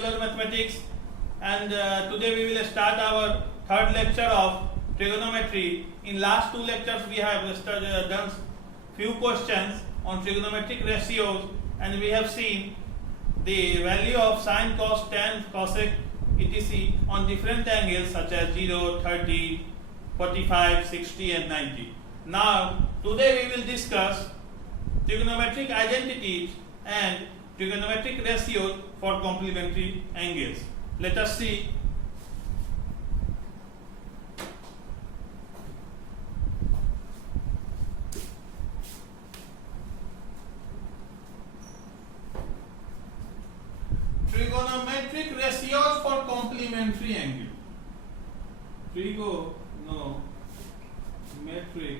regular mathematics, and today we will start our third lecture of trigonometry. In last two lectures we have done few questions on trigonometric ratios, and we have seen the value of sine, cos, tan, cosec, etc. on different angles such as 0, 30, 45, 60 and 90. Now today we will discuss trigonometric identities and trigonometric ratios for complementary angles. Let us see. Trigonometric ratios for complementary angle. Trigonometric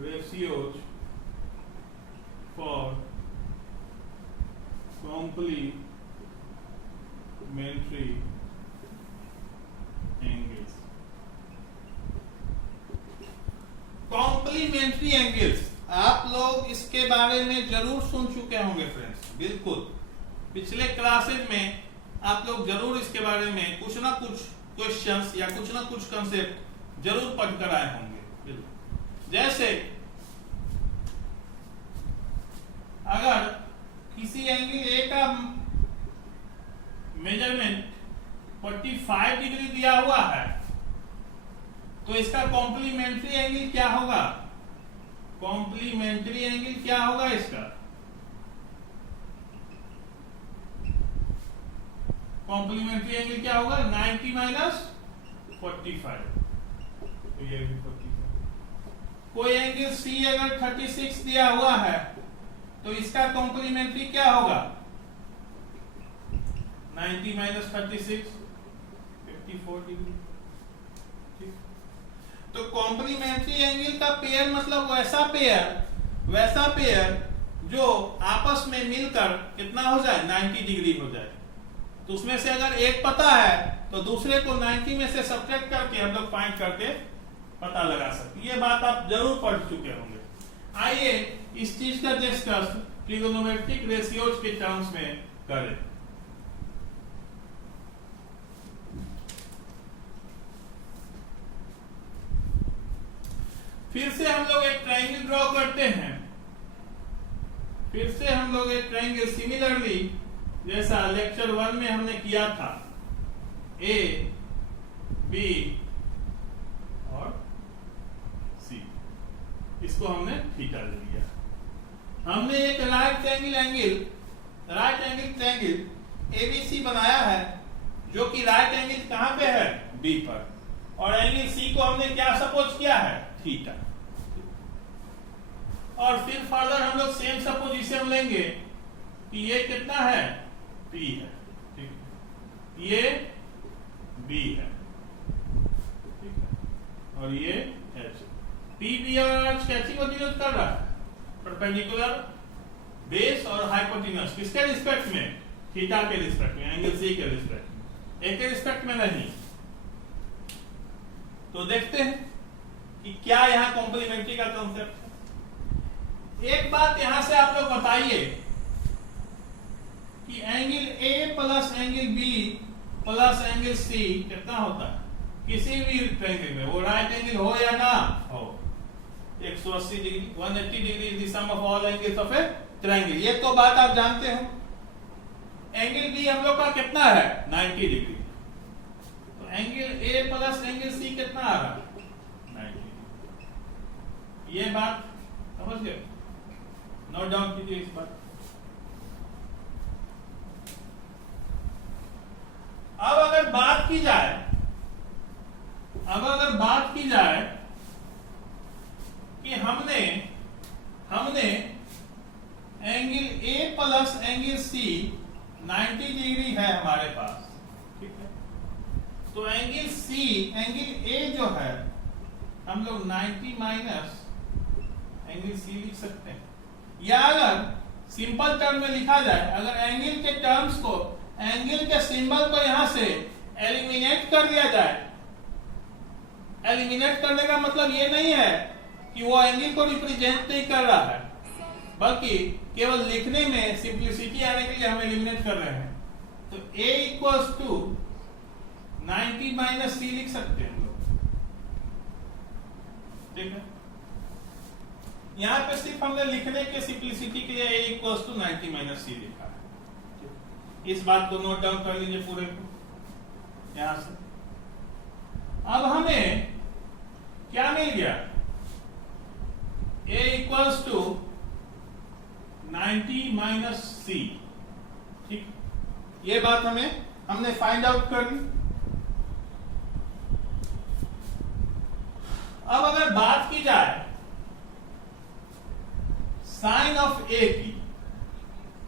ratios for complementary angles. Complementary angles आप लोग इसके बारे में जरूर सुन चुके होंगे friends, बिल्कुल पिछले क्लासेज में आप लोग जरूर इसके बारे में कुछ ना कुछ क्वेश्चंस या कुछ ना कुछ कंसेप्ट जरूर पढ़कर आए होंगे। जैसे अगर किसी एंगल ए का मेजरमेंट 45 डिग्री दिया हुआ है तो इसका कॉम्प्लीमेंट्री एंगल क्या होगा? कॉम्प्लीमेंट्री एंगल क्या होगा इसका? कॉम्प्लीमेंट्री एंगल क्या होगा? 90 माइनस 45, तो ये भी 45। कोई एंगल सी अगर 36 दिया हुआ है तो इसका कॉम्प्लीमेंट्री क्या होगा? 90 माइनस 36, 54 डिग्री। तो कॉम्प्लीमेंट्री एंगल का पेयर मतलब वैसा पेयर जो आपस में मिलकर कितना हो जाए? 90 डिग्री हो जाए। तो उसमें से अगर एक पता है तो दूसरे को 90 में से सब्ट्रैक्ट करके हम लोग फाइंड करके पता लगा सकते। ये बात आप जरूर पढ़ चुके होंगे। आइए इस चीज का डिस्कस ट्रिगोनोमेट्रिक रेशियोज के टर्म्स में करें। फिर से हम लोग एक ट्रायंगल ड्रॉ करते हैं। सिमिलरली जैसा लेक्चर 1 में हमने किया था, ए, बी और सी, इसको हमने थीटा ले लिया। हमने एक राइट एंगल ट्रायंगल एबीसी बनाया है जो कि राइट एंगल कहां पे है? बी पर, और एंगल सी को हमने क्या सपोज किया है? थीटा। और फिर फर्दर हम लोग सेम सपोजिशन लेंगे कि ये कितना है? पी है, ठीक है, ये बी है, ठीक है, और ये एच। पी, बी और एच कैसी को डिनोट कर रहा है? परपेंडिकुलर बेस और हाइपोटेन्यूज। किसके रिस्पेक्ट में? थीटा के रिस्पेक्ट में, एंगल सी के रिस्पेक्ट में, ए के रिस्पेक्ट में नहीं। तो देखते हैं कि क्या यहाँ कॉम्प्लीमेंट्री का कॉन्सेप्ट है। एक बात यहां से आप लोग बताइए कि angle A plus angle B plus angle C कितना होता है किसी भी ट्रायंगल में? वो राइट एंगल हो या ना हो? 180 degree, 180 degree is the sum of all angles of a triangle. ये तो बात आप जानते हो। एंगल बी हम लोग का कितना है? 90 डिग्री। तो angle A plus angle C कितना आ रहा है? 90 डिग्री। ये बात समझ गए? नोट डाउन कीजिए इस बात। अब अगर बात की जाए कि हमने angle A plus angle C 90 degree है हमारे पास, ठीक है, तो एंगल ए जो है हम लोग 90 माइनस एंगल सी लिख सकते हैं। या अगर सिंपल टर्म में लिखा जाए, अगर एंगल के टर्म्स को, एंगल के सिंबल को यहां से एलिमिनेट कर दिया जाए। एलिमिनेट करने का मतलब ये नहीं है कि वो एंगल को रिप्रेजेंट नहीं कर रहा है, बल्कि केवल लिखने में सिंप्लिसिटी आने के लिए हम एलिमिनेट कर रहे हैं। तो a इक्वल्स टू 90 माइनस सी लिख सकते हैं हम लोग, ठीक है। यहां पे सिर्फ हमने लिखने के सिंपलिसिटी के लिए a equals to 90 minus C लिखा है। इस बात को नोट डाउन कर लीजिए पूरे को यहां से। अब हमें क्या मिल गया, a इक्वल्स टू 90 माइनस सी, ठीक। ये बात हमने फाइंड आउट कर ली। अब अगर बात की जाए साइन ऑफ ए की,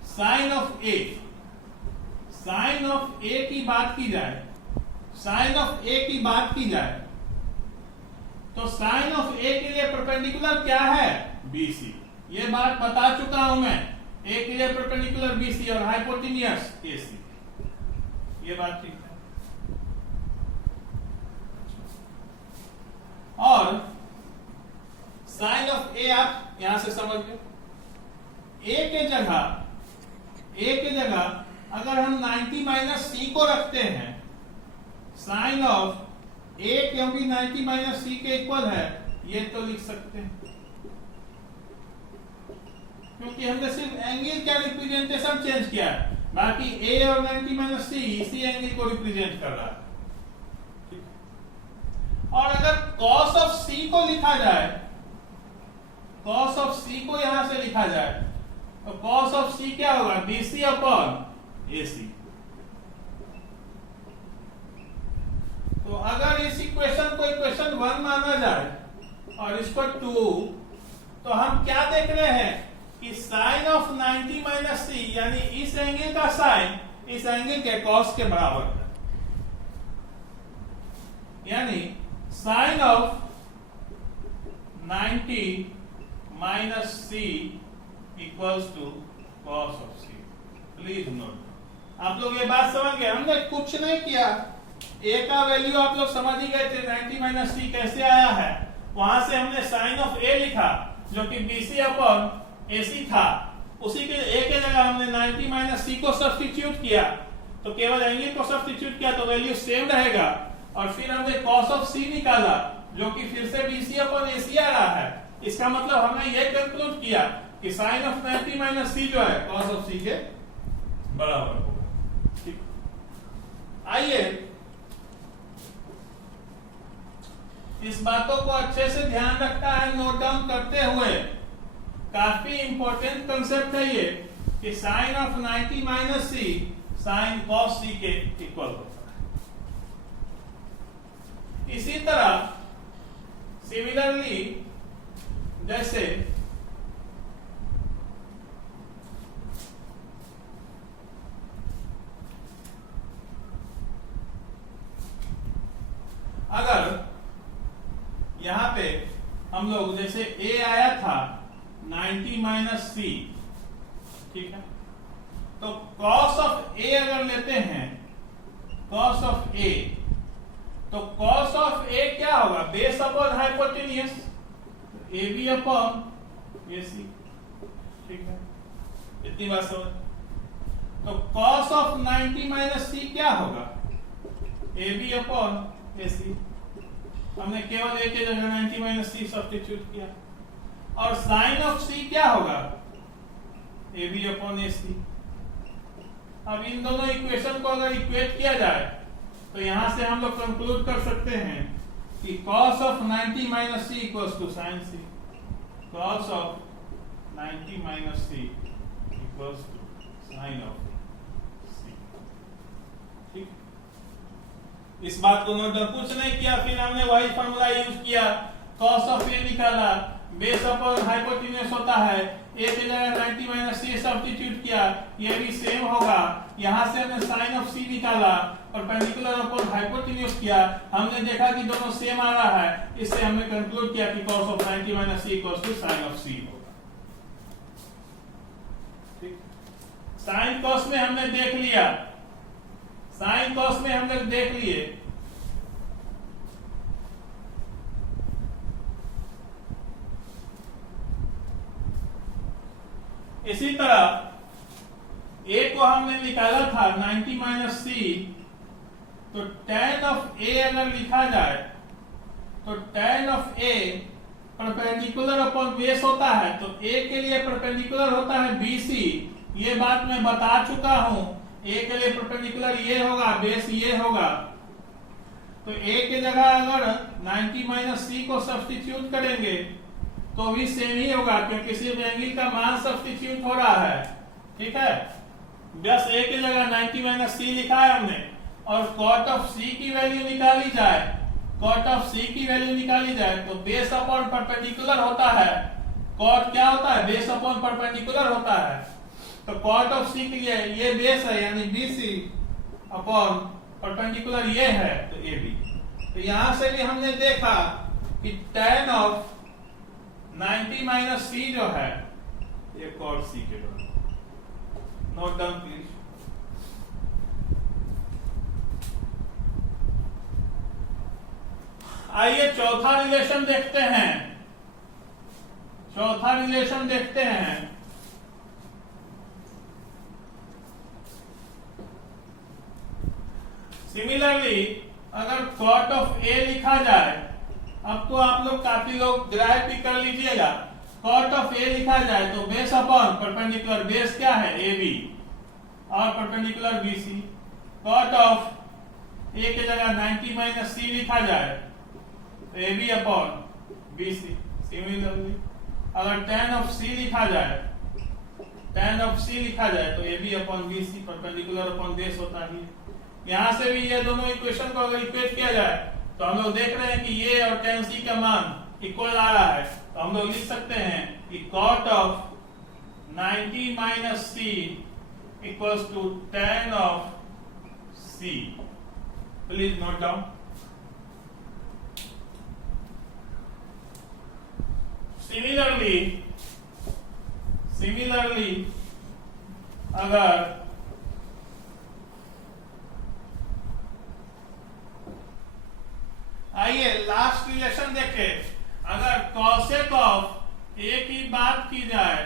साइन ऑफ ए की बात की जाए, साइन ऑफ ए की बात की जाए तो साइन ऑफ ए के लिए परपेंडिकुलर क्या है, बीसी। ये बात बता चुका हूं मैं, ए के लिए परपेंडिकुलर बीसी और हाइपोटेन्यूस एसी, ये बात ठीक है। और साइन ऑफ ए आप यहां से समझ गए, ए के जगह अगर हम 90 माइनस सी को रखते हैं, साइन ऑफ ए क्योंकि 90 माइनस सी के इक्वल है, ये तो लिख सकते हैं, क्योंकि हमने सिर्फ एंगल का रिप्रेजेंटेशन चेंज किया है, बाकी ए और 90 माइनस सी इसी एंगल को रिप्रेजेंट कर रहा है। और अगर cos ऑफ सी को लिखा जाए, cos ऑफ सी को यहां से लिखा जाए तो cos ऑफ सी क्या होगा, बीसी अपॉन एसी। तो अगर इस इक्वेशन को इक्वेशन 1 माना जाए और इसको 2, तो हम क्या देख रहे हैं कि साइन ऑफ 90 माइनस सी यानी इस एंगल का साइन इस एंगल के कॉस के बराबर है, यानी sine of 90 minus C equals to cos of C. Please note, आप लोग ये बात समझ गए, हमने कुछ नहीं किया, ए का वैल्यू आप लोग समझ ही गए थे, 90 माइनस सी कैसे आया है, वहां से हमने साइन ऑफ ए लिखा जो कि बीसी अपॉन एसी था, उसी के ए के जगह हमने 90 माइनस सी को सब्स्टिट्यूट किया, तो केवल एंगल को सब्स्टिट्यूट किया तो वैल्यू सेम रहेगा। और फिर हमने cos ऑफ सी निकाला जो कि फिर से बीसी अपॉन एसी आ रहा है। इसका मतलब हमने ये कंक्लूड किया कि साइन ऑफ 90 माइनस सी जो है cos ऑफ सी के बराबर होगा, ठीक। आइए इस बातों को अच्छे से ध्यान रखना है, नोट डाउन करते हुए, काफी इंपॉर्टेंट कंसेप्ट है ये कि sine of 90 minus C sine cos C के इक्वल होता है। इसी तरह सिमिलरली जैसे अगर यहां पे हम लोग जैसे a आया था 90 माइनस सी, ठीक है, तो cos ऑफ a अगर लेते हैं, cos ऑफ a, तो cos ऑफ a क्या होगा, base upon hypotenuse, A B upon A C, ठीक है, इतनी बात समझ। तो cos ऑफ 90 माइनस सी क्या होगा, ए बी अपॉन ए सी। हमने केवल ए के जगह 90 माइनस सी सब्स्टिट्यूट किया। और साइन ऑफ सी क्या होगा, ए बी अपॉन ए सी। अब इन दोनों इक्वेशन को अगर इक्वेट किया जाए तो यहां से हम लोग कंक्लूड कर सकते हैं कि cos of 90 minus C equals to sine C, cos of 90 minus C equals to sine of C, ठीक। इस बात को नोट डाउन, कुछ नहीं किया, फिर हमने वही फॉर्मूला यूज किया, cos ऑफ a निकाला, बेस अपॉन हाइपोटेन्यूस होता है, a के जगह 90 माइनस सी सब्स्टिट्यूट किया, ये भी सेम होगा। यहां से हमने साइन ऑफ सी निकाला, परपेंडिकुलर अपॉन हाइपोटेन्यूस किया, हमने देखा कि दोनों सेम आ रहा है, इससे हमने कंक्लूड किया कि cos of 90 minus C equals to sine of C होगा, ठीक। साइन कॉस में हमने देख लिया, साइन कॉस में हम लोग देख लिए। इसी तरह ए को हमने निकाला था 90 माइनस सी, तो tan ऑफ ए अगर लिखा जाए तो tan of A perpendicular upon base होता है, तो ए के लिए परपेंडिकुलर होता है बीसी। ये बात मैं बता चुका हूं, ए के लिए परपेंडिकुलर ये होगा, बेस ये होगा। तो ए के जगह अगर 90 माइनस सी को सब्स्टिट्यूट करेंगे तो भी सेम ही होगा, क्योंकि सिर्फ एंगल का मान सब्स्टिट्यूट हो रहा है। ठीक है, बस ए की जगह 90 माइनस सी लिखा है हमने, और कॉट ऑफ सी की वैल्यू निकाली जाए, कॉट ऑफ सी की वैल्यू निकाली जाए तो बेस अपॉन परपेंडिकुलर होता है। कॉट क्या होता है? बेस अपॉन परपेंडिकुलर होता है। तो कॉट ऑफ सी के लिए ये बेस है, यानी बीसी अपॉन परपेंडिकुलर ये है, तो ए बी। तो यहां से भी हमने देखा कि tan ऑफ 90 माइनस सी जो है ये कॉट सी के बराबर। Note down please. आइए चौथा रिलेशन देखते हैं। चौथा रिलेशन देखते हैं। सिमिलरली अगर कॉट ऑफ ए लिखा जाए, अब तो आप लोग काफी लोग डिराइव भी कर लीजिएगा। कॉट ऑफ ए लिखा जाए तो बेस अपॉन परपेंडिकुलर, बेस क्या है? ए बी, और perpendicular B C. Cot of A के जगह 90 माइनस सी लिखा जाए तो A B upon B C. Similarly अगर tan ऑफ सी लिखा जाए, tan ऑफ सी लिखा जाए तो A B upon B C, perpendicular upon base होता है। यहां से भी ये दोनों इक्वेशन को अगर इक्वेट किया जाए तो हम लोग देख रहे हैं कि ये और tan c का मान इक्वल आ रहा है, तो हम लोग लिख सकते हैं कि cot of 90 minus C equals to tan of c। Please note down. Similarly अगर आइए लास्ट रिलेशन देखें। अगर कॉसेक ऑफ ए की बात की जाए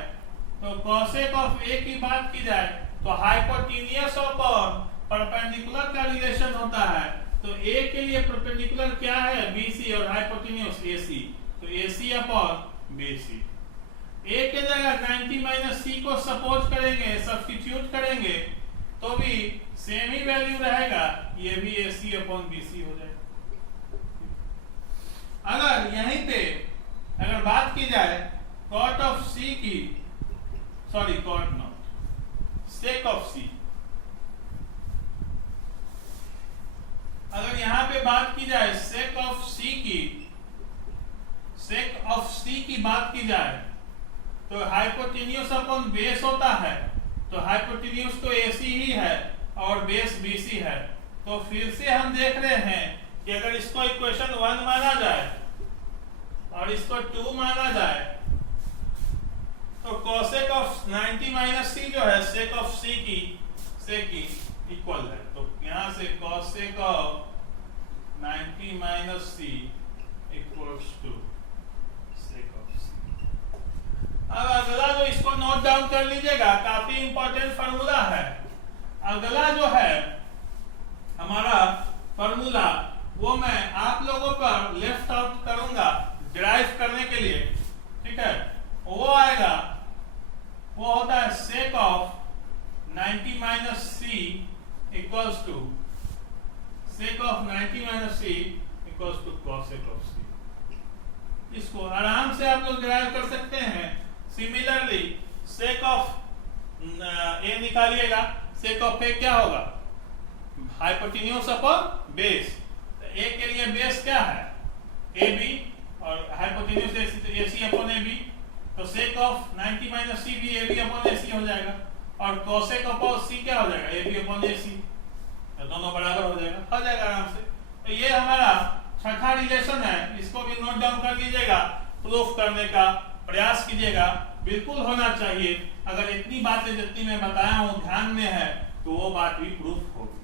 तो कॉसेक ऑफ ए की बात की जाए तो हाइपोटेन्यूस अपॉन परपेंडिकुलर का रिलेशन होता है। तो ए के लिए परपेंडिकुलर क्या है? बीसी, और हाइपोटेन्यूस एसी, तो एसी अपॉन बीसी। ए के जगह 90 माइनस सी को सपोज करेंगे, सब्स्टिट्यूट करेंगे तो भी सेम ही वैल्यू रहेगा, ये भी एसी अपॉन बीसी हो जाएगा। अगर यहीं पे अगर बात की जाए कॉट ऑफ सी की, sorry cot not, sec of C, अगर यहां पे बात की जाए सेक ऑफ सी की, सेक ऑफ सी की बात की जाए तो हाइपोटेन्यूस अपॉन बेस होता है, तो हाइपोटेन्यूस तो एसी ही है और बेस बीसी है। तो फिर से हम देख रहे हैं कि अगर इसको इक्वेशन 1 माना जाए और इसको 2 माना जाए तो cosec ऑफ 90 माइनस सी जो है सेक ऑफ सी की इक्वल है। तो यहां से cosec of 90 minus C equals to sec of C. अब अगला जो इसको नोट डाउन कर लीजिएगा, काफी इंपॉर्टेंट फार्मूला है। अगला जो है हमारा फार्मूला वो मैं आप लोगों पर लेफ्ट आउट करूंगा डिराइव करने के लिए, ठीक है। वो आएगा, वो होता है sec of 90 minus C equals to sec of 90 minus C equals to cosec of C. इसको आराम से आप लोग डिराइव कर सकते हैं। सिमिलरली सेक ऑफ ए निकालिएगा, सेक ऑफ ए क्या होगा? Hypotenuse upon base. ए के लिए बेस क्या है? ए बी, और hypotenuse AC upon A B, तो सेक ऑफ 90 माइनस सी भी ए बी अपॉन ए सी हो जाएगा, और कॉसेक अपॉन सी क्या हो जाएगा? ए बी अपॉन ए सी, तो दोनों बराबर हो जाएगा आराम से। तो ये हमारा छठा रिलेशन है, इसको भी नोट डाउन कर लीजिएगा, प्रूफ करने का प्रयास कीजिएगा, बिल्कुल होना चाहिए। अगर इतनी बातें जितनी मैं बताया हूं ध्यान में है तो वो बात भी प्रूफ होगी।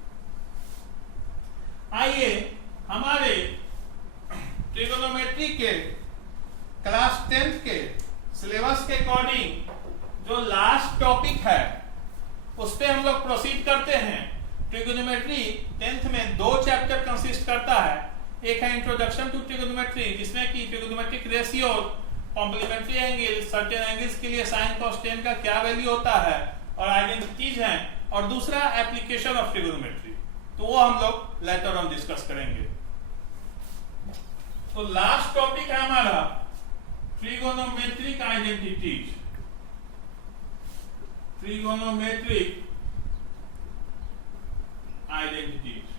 आइए हमारे ट्रिगोनोमेट्री के क्लास 10th के सिलेबस के अकॉर्डिंग जो लास्ट टॉपिक है उस पे एक है इंट्रोडक्शन टू ट्रिगोनोमेट्री, जिसमें कि trigonometric ratio, complementary angle, certain angles के लिए साइन कॉस टेन का क्या वैल्यू होता है और आइडेंटिटीज हैं, और दूसरा एप्लीकेशन ऑफ ट्रिगोनोमेट्री, तो वो हम लोग लेटर ऑन डिस्कस करेंगे। तो लास्ट टॉपिक है हमारा ट्रिगोनोमेट्रिक आइडेंटिटीज। ट्रिगोनोमेट्रिक आइडेंटिटीज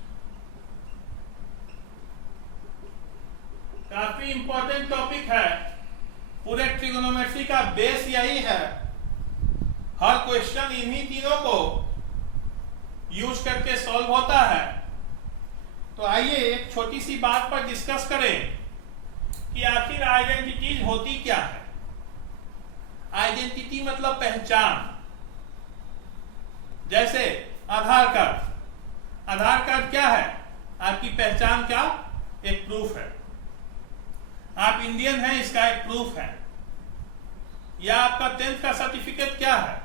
काफी इंपॉर्टेंट टॉपिक है। पूरे ट्रिगोनोमेट्री का बेस यही है, हर क्वेश्चन इन्हीं तीनों को यूज करके सॉल्व होता है। तो आइए एक छोटी सी बात पर डिस्कस करें कि आखिर आइडेंटिटीज होती क्या है। आइडेंटिटी मतलब पहचान। जैसे आधार कार्ड, आधार कार्ड क्या है? आपकी पहचान का एक प्रूफ है। आप इंडियन हैं, इसका एक प्रूफ है। या आपका 10th का सर्टिफिकेट क्या है?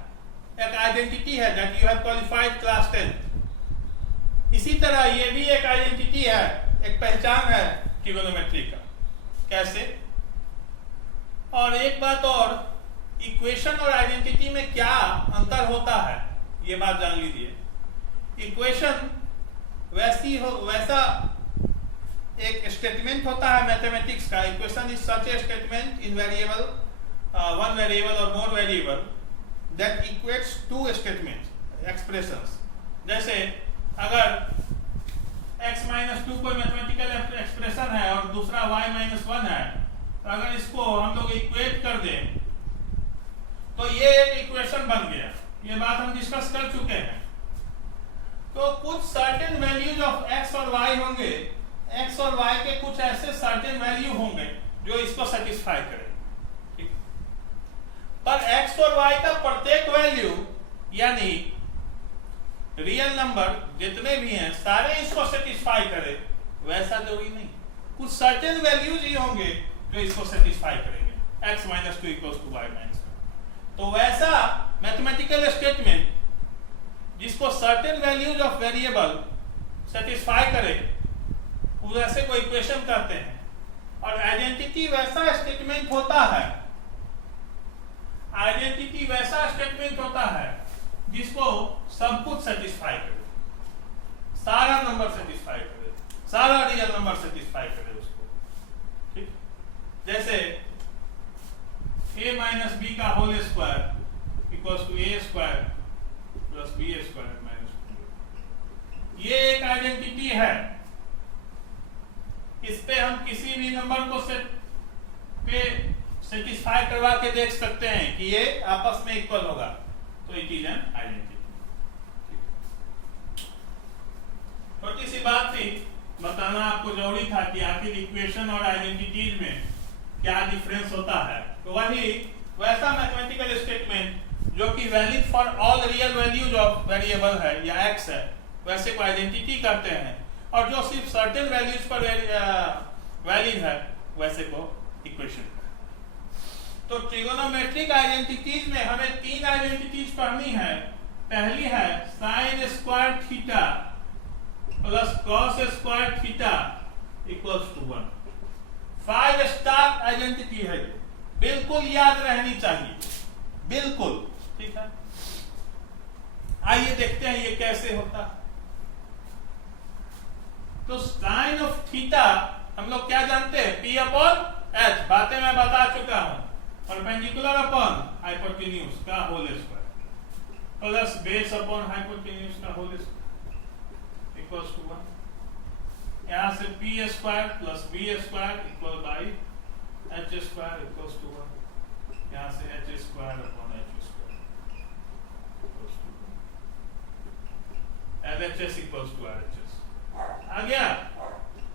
एक आइडेंटिटी है that you have qualified class 10th। इसी तरह ये भी एक आइडेंटिटी है, एक पहचान है ट्रिगोनोमेट्री का। कैसे? और एक बात और, इक्वेशन और आइडेंटिटी में क्या अंतर होता है, ये बात जान लीजिए। इक्वेशन वैसा एक स्टेटमेंट होता है मैथमेटिक्स का। Equation is such a statement in variable, one variable और more variable that equates to statement expressions. जैसे अगर x माइनस 2 कोई मैथमेटिकल एक्सप्रेशन है और दूसरा y माइनस 1 है, तो अगर इसको हम लोग इक्वेट कर दें तो ये एक इक्वेशन बन गया। ये बात हम डिस्कस कर चुके हैं। तो कुछ सर्टेन वैल्यूज ऑफ x और y होंगे, x और y के कुछ ऐसे सर्टेन वैल्यू होंगे जो इसको सेटिस्फाई करें। पर x और y का प्रत्येक वैल्यू यानी रियल नंबर जितने भी हैं सारे इसको सेटिस्फाई करे, वैसा जरूरी नहीं। कुछ सर्टेन वैल्यूज ही होंगे जो इसको सेटिस्फाई करेंगे। x minus 2 equals to y minus 1। तो वैसा मैथमेटिकल स्टेटमेंट जिसको certain values of variable satisfy करे, वैसे को इक्वेशन कहते हैं। और आइडेंटिटी वैसा स्टेटमेंट होता है, आइडेंटिटी वैसा स्टेटमेंट होता है जिसको सब कुछ सेटिस्फाई करे, सारा नंबर सेटिस्फाई करे, सारा रियल नंबर सेटिस्फाई करे उसको। ठीक? जैसे a माइनस बी का whole square equals to a square plus b square minus 2। ये एक आइडेंटिटी है। इस पे हम किसी भी नंबर को सेटिस्फाई करवा के देख सकते हैं कि ये आपस में इक्वल होगा, तो इट इज एन आइडेंटिटी। छोटी सी बात थी, बताना आपको जरूरी था कि आखिर इक्वेशन और आइडेंटिटीज में क्या डिफरेंस होता है। तो वही वैसा मैथमेटिकल स्टेटमेंट जो कि valid for all real values of variable है या x है, वैसे को आइडेंटिटी कहते हैं। और जो सिर्फ सर्टेन वैल्यूज पर वैलिड है, वैसे को इक्वेशन। तो ट्रिगोनोमेट्रिक आइडेंटिटीज में हमें 3 आइडेंटिटीज पढ़नी है। पहली है sine square theta plus cos square theta equals to 1। 5 star identity है, बिल्कुल याद रहनी चाहिए, बिल्कुल। ठीक है, आइए देखते हैं ये कैसे होता है। तो साइन ऑफ थीटा हम लोग क्या जानते हैं? P अपॉन H, बातें मैं बता चुका हूं। परपेंडिकुलर अपॉन हाइपोटेन्यूज का whole square plus base upon hypotenuse का होल स्क्वायर इक्वल्स टू 1। यहां से p square plus b square equal by h square equals to 1। यहां से h square upon h square equals to 1। LHS equals to RHS आ गया।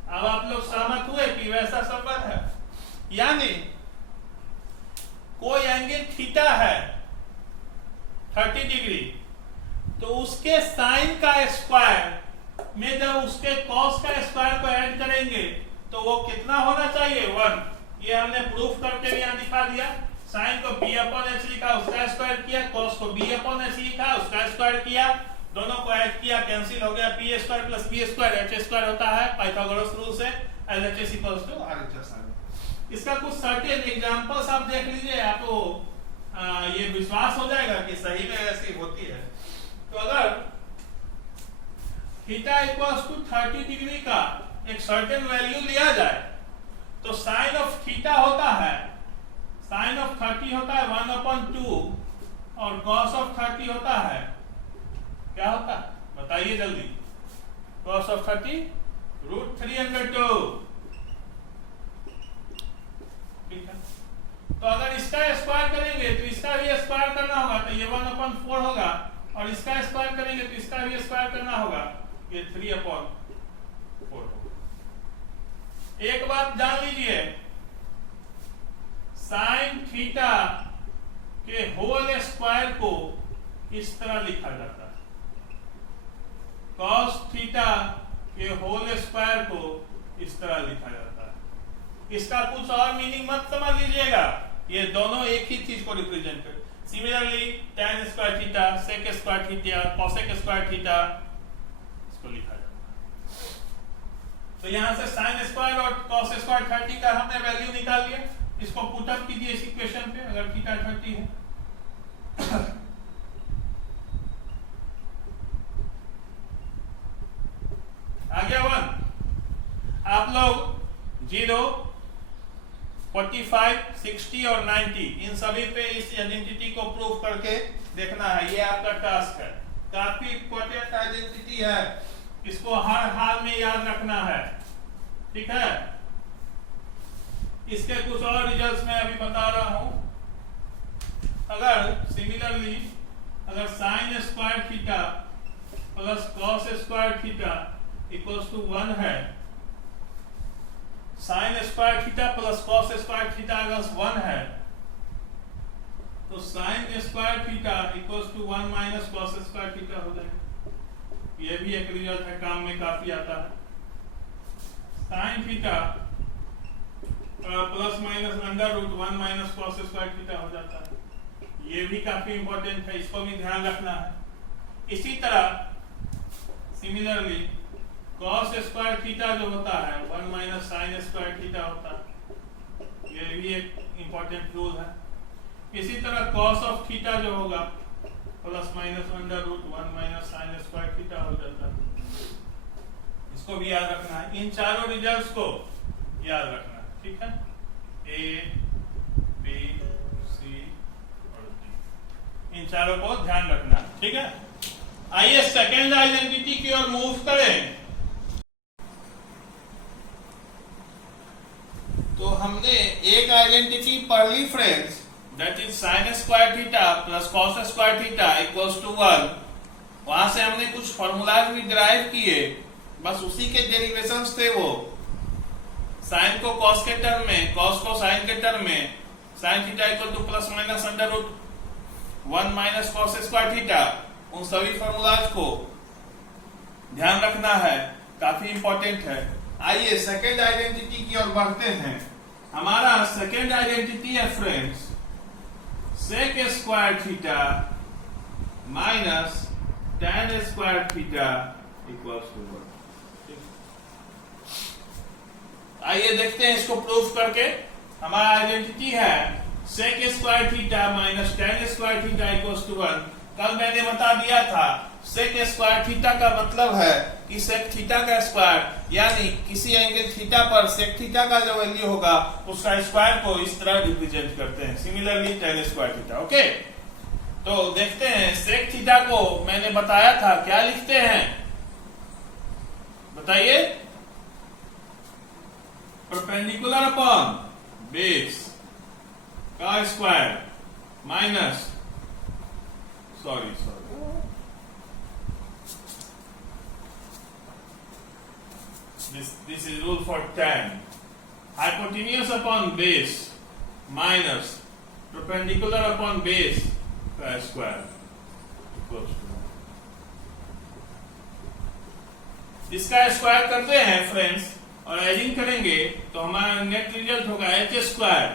अब आप लोग सहमत हुए कि वैसा संबंध है, यानी कोई एंगल थीटा है 30 डिग्री, तो उसके साइन का स्क्वायर में जब उसके कॉस का स्क्वायर को ऐड करेंगे तो वो कितना होना चाहिए? 1। ये हमने प्रूफ करके यहां दिखा दिया। साइन को b अपॉन h लिखा, उसका स्क्वायर किया। कॉस को b अपॉन h लिखा, उसका स्क्वायर किया। दोनों को ऐड किया, कैंसिल हो गया, P square plus B square H square होता है पाइथागोरस रूल से, LHS इक्वल्स टू RHS। इसका कुछ सर्टेन एग्जांपल्स आप देख लीजिए, आपको ये विश्वास हो जाएगा कि सही में ऐसी होती है। तो अगर थीटा इक्वल्स टू 30 डिग्री का एक सर्टेन वैल्यू लिया जाए तो साइन ऑफ थीटा होता है, साइन ऑफ 30 होता है 1/2 और कॉस ऑफ 30 होता है, क्या होता है बताइए जल्दी, कॉस ऑफ 30 √3/2। ठीक है, तो अगर इसका स्क्वायर करेंगे तो इसका भी स्क्वायर करना होगा, तो ये 1/4 होगा, और इसका स्क्वायर करेंगे तो इसका भी स्क्वायर करना होगा, ये 3/4 होगा। एक बात जान लीजिए, साइन थीटा के होल स्क्वायर को इस तरह लिखा जाता है, कॉस थीटा के होल स्क्वायर को इस तरह लिखा जाता है। इसका कुछ और मीनिंग मत समझ लीजिएगा, ये दोनों एक ही चीज को रिप्रेजेंट कर। Similarly tan square theta, sec square theta, cosec square theta इसको लिखा जाता है। तो यहां से sin स्क्वायर और cos स्क्वायर 30 का हमने वैल्यू निकाल लिया, इसको पुट अप कीजिए इस इक्वेशन पे, अगर थीटा 30 है आ गया 1। आप लोग 0, 45, 60 और 90 इन सभी पे इस आइडेंटिटी को प्रूव करके देखना है, ये आपका टास्क है। काफी इंपॉर्टेंट आइडेंटिटी है, इसको हर हाल में याद रखना है, ठीक है। इसके कुछ और रिजल्ट्स मैं अभी बता रहा हूं। अगर सिमिलरली अगर sine square theta plus cos square theta equals to 1 है, sine square theta plus cos square theta अगर 1 है तो sine square theta equals to 1 minus cos square theta हो जाएगा। यह भी एक रिजल्ट है, काम में काफी आता है। Sine theta plus minus √1 minus cos square theta हो जाता है, ये भी काफी इंपॉर्टेंट है, इसको भी ध्यान रखना है। इसी तरह सिमिलरली कॉस स्क्वायर थीटा जो होता है 1 माइनस साइन स्क्वायर थीटा होता है, ये भी एक इंपॉर्टेंट रूल है। इसी तरह कॉस ऑफ थीटा जो होगा plus minus √1 minus sign square theta हो जाता है, इसको भी याद रखना है। इन चारों रिजल्ट्स को याद रखना है, ठीक है। ए, बी, सी और डी, इन चारों को ध्यान रखना है, ठीक है। आइए सेकेंड आइडेंटिटी की ओर मूव करें। तो हमने एक आइडेंटिटी पढ़ ली friends, that is sine square theta plus cos square theta equals to 1। वहां से हमने कुछ फॉर्मूलाज भी डिराइव किए, बस उसी के डेरिवेशंस थे वो। साइन को कॉस के टर्म में, कॉस को साइन के टर्म में, sine theta equal two plus minus √1 minus cos square theta, उन सभी फॉर्मूलाज को ध्यान रखना है, काफी इंपॉर्टेंट है। आइए सेकेंड आइडेंटिटी की ओर बढ़ते हैं। हमारा सेकेंड आइडेंटिटी है friends sec square theta minus tan square theta equals to 1। आइए देखते हैं इसको प्रूव करके। हमारा आइडेंटिटी है sec square theta minus tan square theta equals to 1। कल मैंने बता दिया था सेक स्क्वायर थीटा का मतलब है कि सेक थीटा का स्क्वायर, यानी किसी एंगल थीटा पर सेक थीटा का जो वैल्यू होगा उसका स्क्वायर को इस तरह रिप्रेजेंट करते हैं। Similarly tan square theta, okay. तो देखते हैं सेक थीटा को मैंने बताया था, क्या लिखते हैं बताइए, परपेंडिकुलर अपॉन बेस का square minus sorry this is rule for tan, hypotenuse upon base minus perpendicular upon base का square equals to 1। इसका स्क्वायर करते हैं फ्रेंड्स और एडिंग करेंगे तो हमारा नेट रिजल्ट होगा h square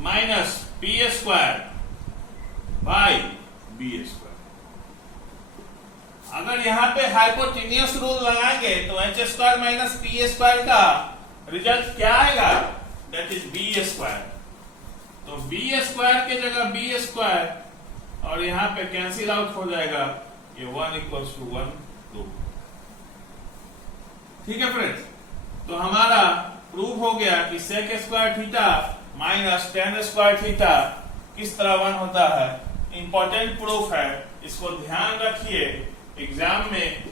minus p square by b square. अगर यहाँ पे हाइपोटेन्यूस रूल लगाएंगे तो H square minus P square का रिजल्ट क्या आएगा? That is B square. तो बी स्क्वायर के जगह बी स्क्वायर और यहाँ पे कैंसिल आउट हो जाएगा, ये 1 इक्वल्स टू 1 2। ठीक है फ्रेंड्स, तो हमारा प्रूव हो गया कि sec square theta minus tan square theta किस तरह 1 होता है। इंपॉर्टेंट प्रूफ है, इसको ध्यान रखिए, एग्जाम में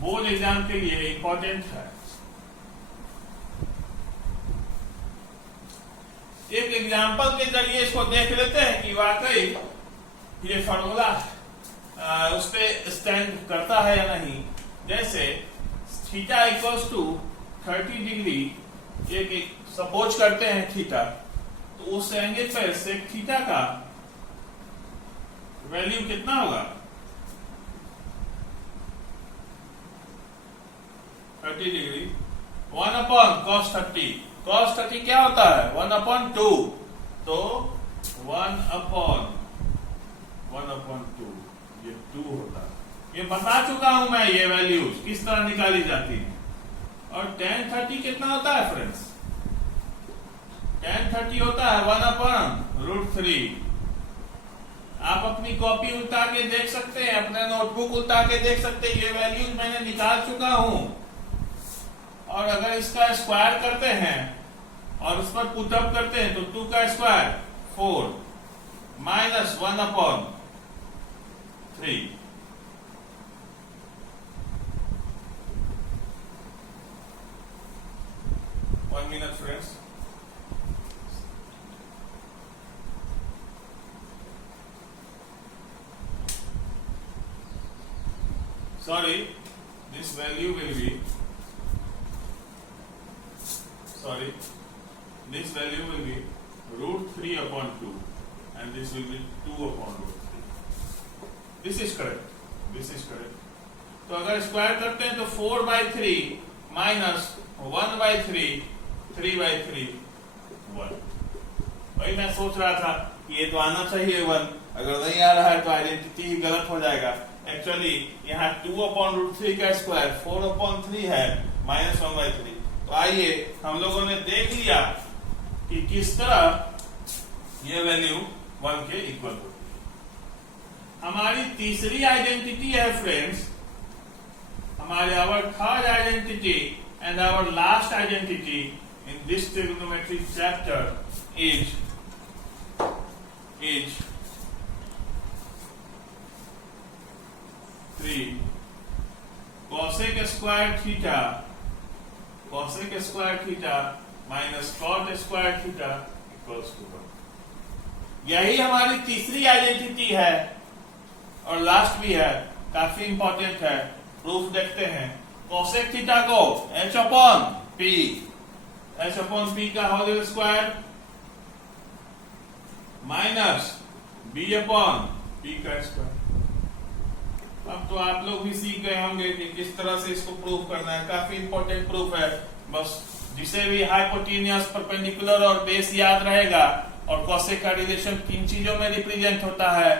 बोर्ड एग्जाम के लिए इंपॉर्टेंट है। एक एग्जांपल के जरिए इसको देख लेते हैं कि वाकई ये फॉर्मूला उस पे स्टैंड करता है या नहीं। जैसे थीटा इक्वल्स टू 30 डिग्री एक सपोज करते हैं थीटा, तो उस एंगल पर सेक थीटा का वैल्यू कितना होगा? 30 डिग्री 1 अपॉन cos 30। cos 30 क्या होता है? 1 अपॉन 2। तो 1 अपॉन 2 ये 2 होता है। ये बता चुका हूं मैं, ये वैल्यूज किस तरह निकाली जाती है। और tan 30 कितना होता है फ्रेंड्स? tan 30 होता है 1 अपॉन √3। आप अपनी कॉपी उल्टा के देख सकते हैं, अपने नोटबुक उल्टा के देख सकते हैं, ये वैल्यूज मैंने निकाल चुका हूं। और अगर इसका स्क्वायर करते हैं और उस पर पुटअप करते हैं तो 2 का square 4 minus 1 upon 3। One minute, friends. Sorry, this value will be √3 upon 2 and this will be 2 upon √3. This is correct. तो अगर स्क्वायर करते हैं तो 4/3 माइनस 1/3 3/3 1। वही मैं सोच रहा था कि ये तो आना चाहिए 1, अगर नहीं आ रहा है तो आइडेंटिटी ही गलत हो जाएगा। एक्चुअली यहाँ 2 अपॉन √3 का स्क्वायर 4 अपॉन 3 है माइनस 1/3। तो आइए हम लोगों ने देख लिया कि किस तरह ये वैल्यू 1 के इक्वल होती है। हमारी तीसरी आइडेंटिटी है फ्रेंड्स, हमारे our third identity and our last identity in this trigonometry chapter is three cosec square theta minus cot square theta equals to 1। यही हमारी तीसरी आइडेंटिटी है और लास्ट भी है, काफी इंपॉर्टेंट है। प्रूफ देखते हैं। cosec थीटा को h अपॉन p का whole square minus b upon p का स्क्वायर। अब तो आप लोग भी सीख गए होंगे कि किस तरह से इसको प्रूफ करना है। काफी इंपॉर्टेंट प्रूफ है, बस जिसे भी हाइपोटेन्यूस, परपेंडिकुलर और बेस याद रहेगा और cosec का रिलेशन 3 चीजों में रिप्रेजेंट होता है,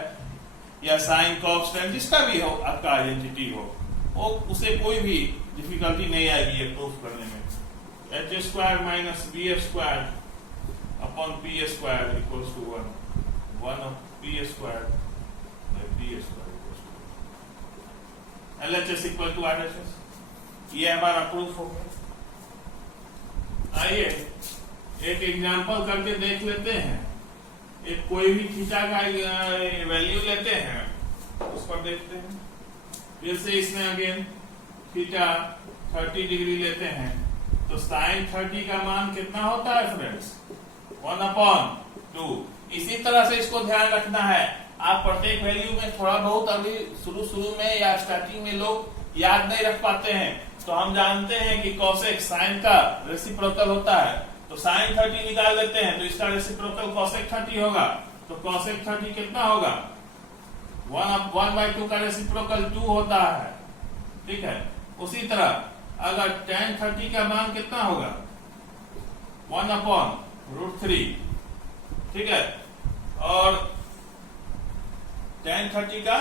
या साइन कॉस टेन जिसका भी हो आपका आइडेंटिटी हो, वो उसे कोई भी डिफिकल्टी नहीं आएगी ये प्रूफ करने में। H square minus B square upon P square equals to 1 of P square by P square equals to LHS equal to RHS. ये हमारा प्रूफ हो गया। आइए एक एग्जांपल करके देख लेते हैं। एक कोई भी थीटा का वैल्यू लेते हैं, उस पर देखते हैं। जैसे इसमें अगेन थीटा 30 डिग्री लेते हैं तो साइन 30 का मान कितना होता है फ्रेंड्स? 1 अपॉन 2। इसी तरह से इसको ध्यान रखना है। आप प्रत्येक वैल्यू में थोड़ा बहुत अभी शुरू में या स्टार्टिंग में लोग याद नहीं रख पाते हैं, तो हम जानते हैं कि कोसेक साइन का रेसिप्रोकल होता है, तो साइन 30 निकाल लेते हैं तो इसका रेसिप्रोकल कोसेक 30 होगा। तो कोसेक 30 कितना होगा? 1/2 का रेसिप्रोकल 2 होता है। ठीक है, उसी तरह अगर tan 30 का मान कितना होगा? 1 अपॉन √3। ठीक है, और tan 30 का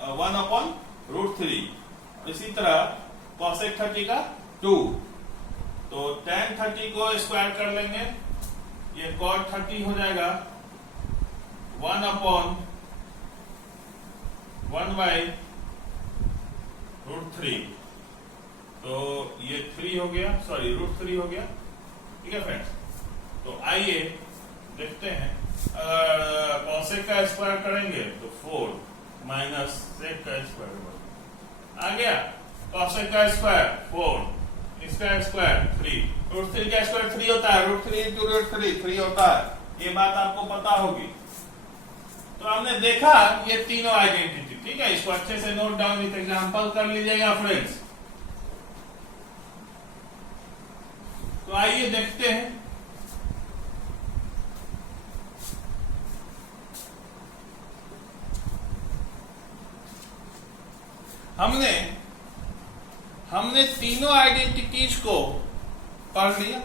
1/√3। इसी तरह cosec 30 का 2, तो tan 30 को स्क्वायर कर लेंगे, ये cot 30 हो जाएगा 1/1/√3, तो ये 3 हो गया, सॉरी √3 हो गया। ठीक है फ्रेंड्स, तो आइए देखते हैं, अगर cosec का स्क्वायर करेंगे तो 4 माइनस sec का स्क्वायर आ गया, cosec का स्क्वायर 4, इसका स्क्वायर 3, √3 का स्क्वायर 3 होता है, √3 into √3 3 होता है, ये बात आपको पता होगी। तो हमने देखा ये तीनों आइडेंटिटी, ठीक है, इसको अच्छे से नोट डाउन विथ एग्जांपल कर लीजिएगा फ्रेंड्स। तो आइए देखते हैं, हमने तीनों आइडेंटिटीज को पढ़ लिया।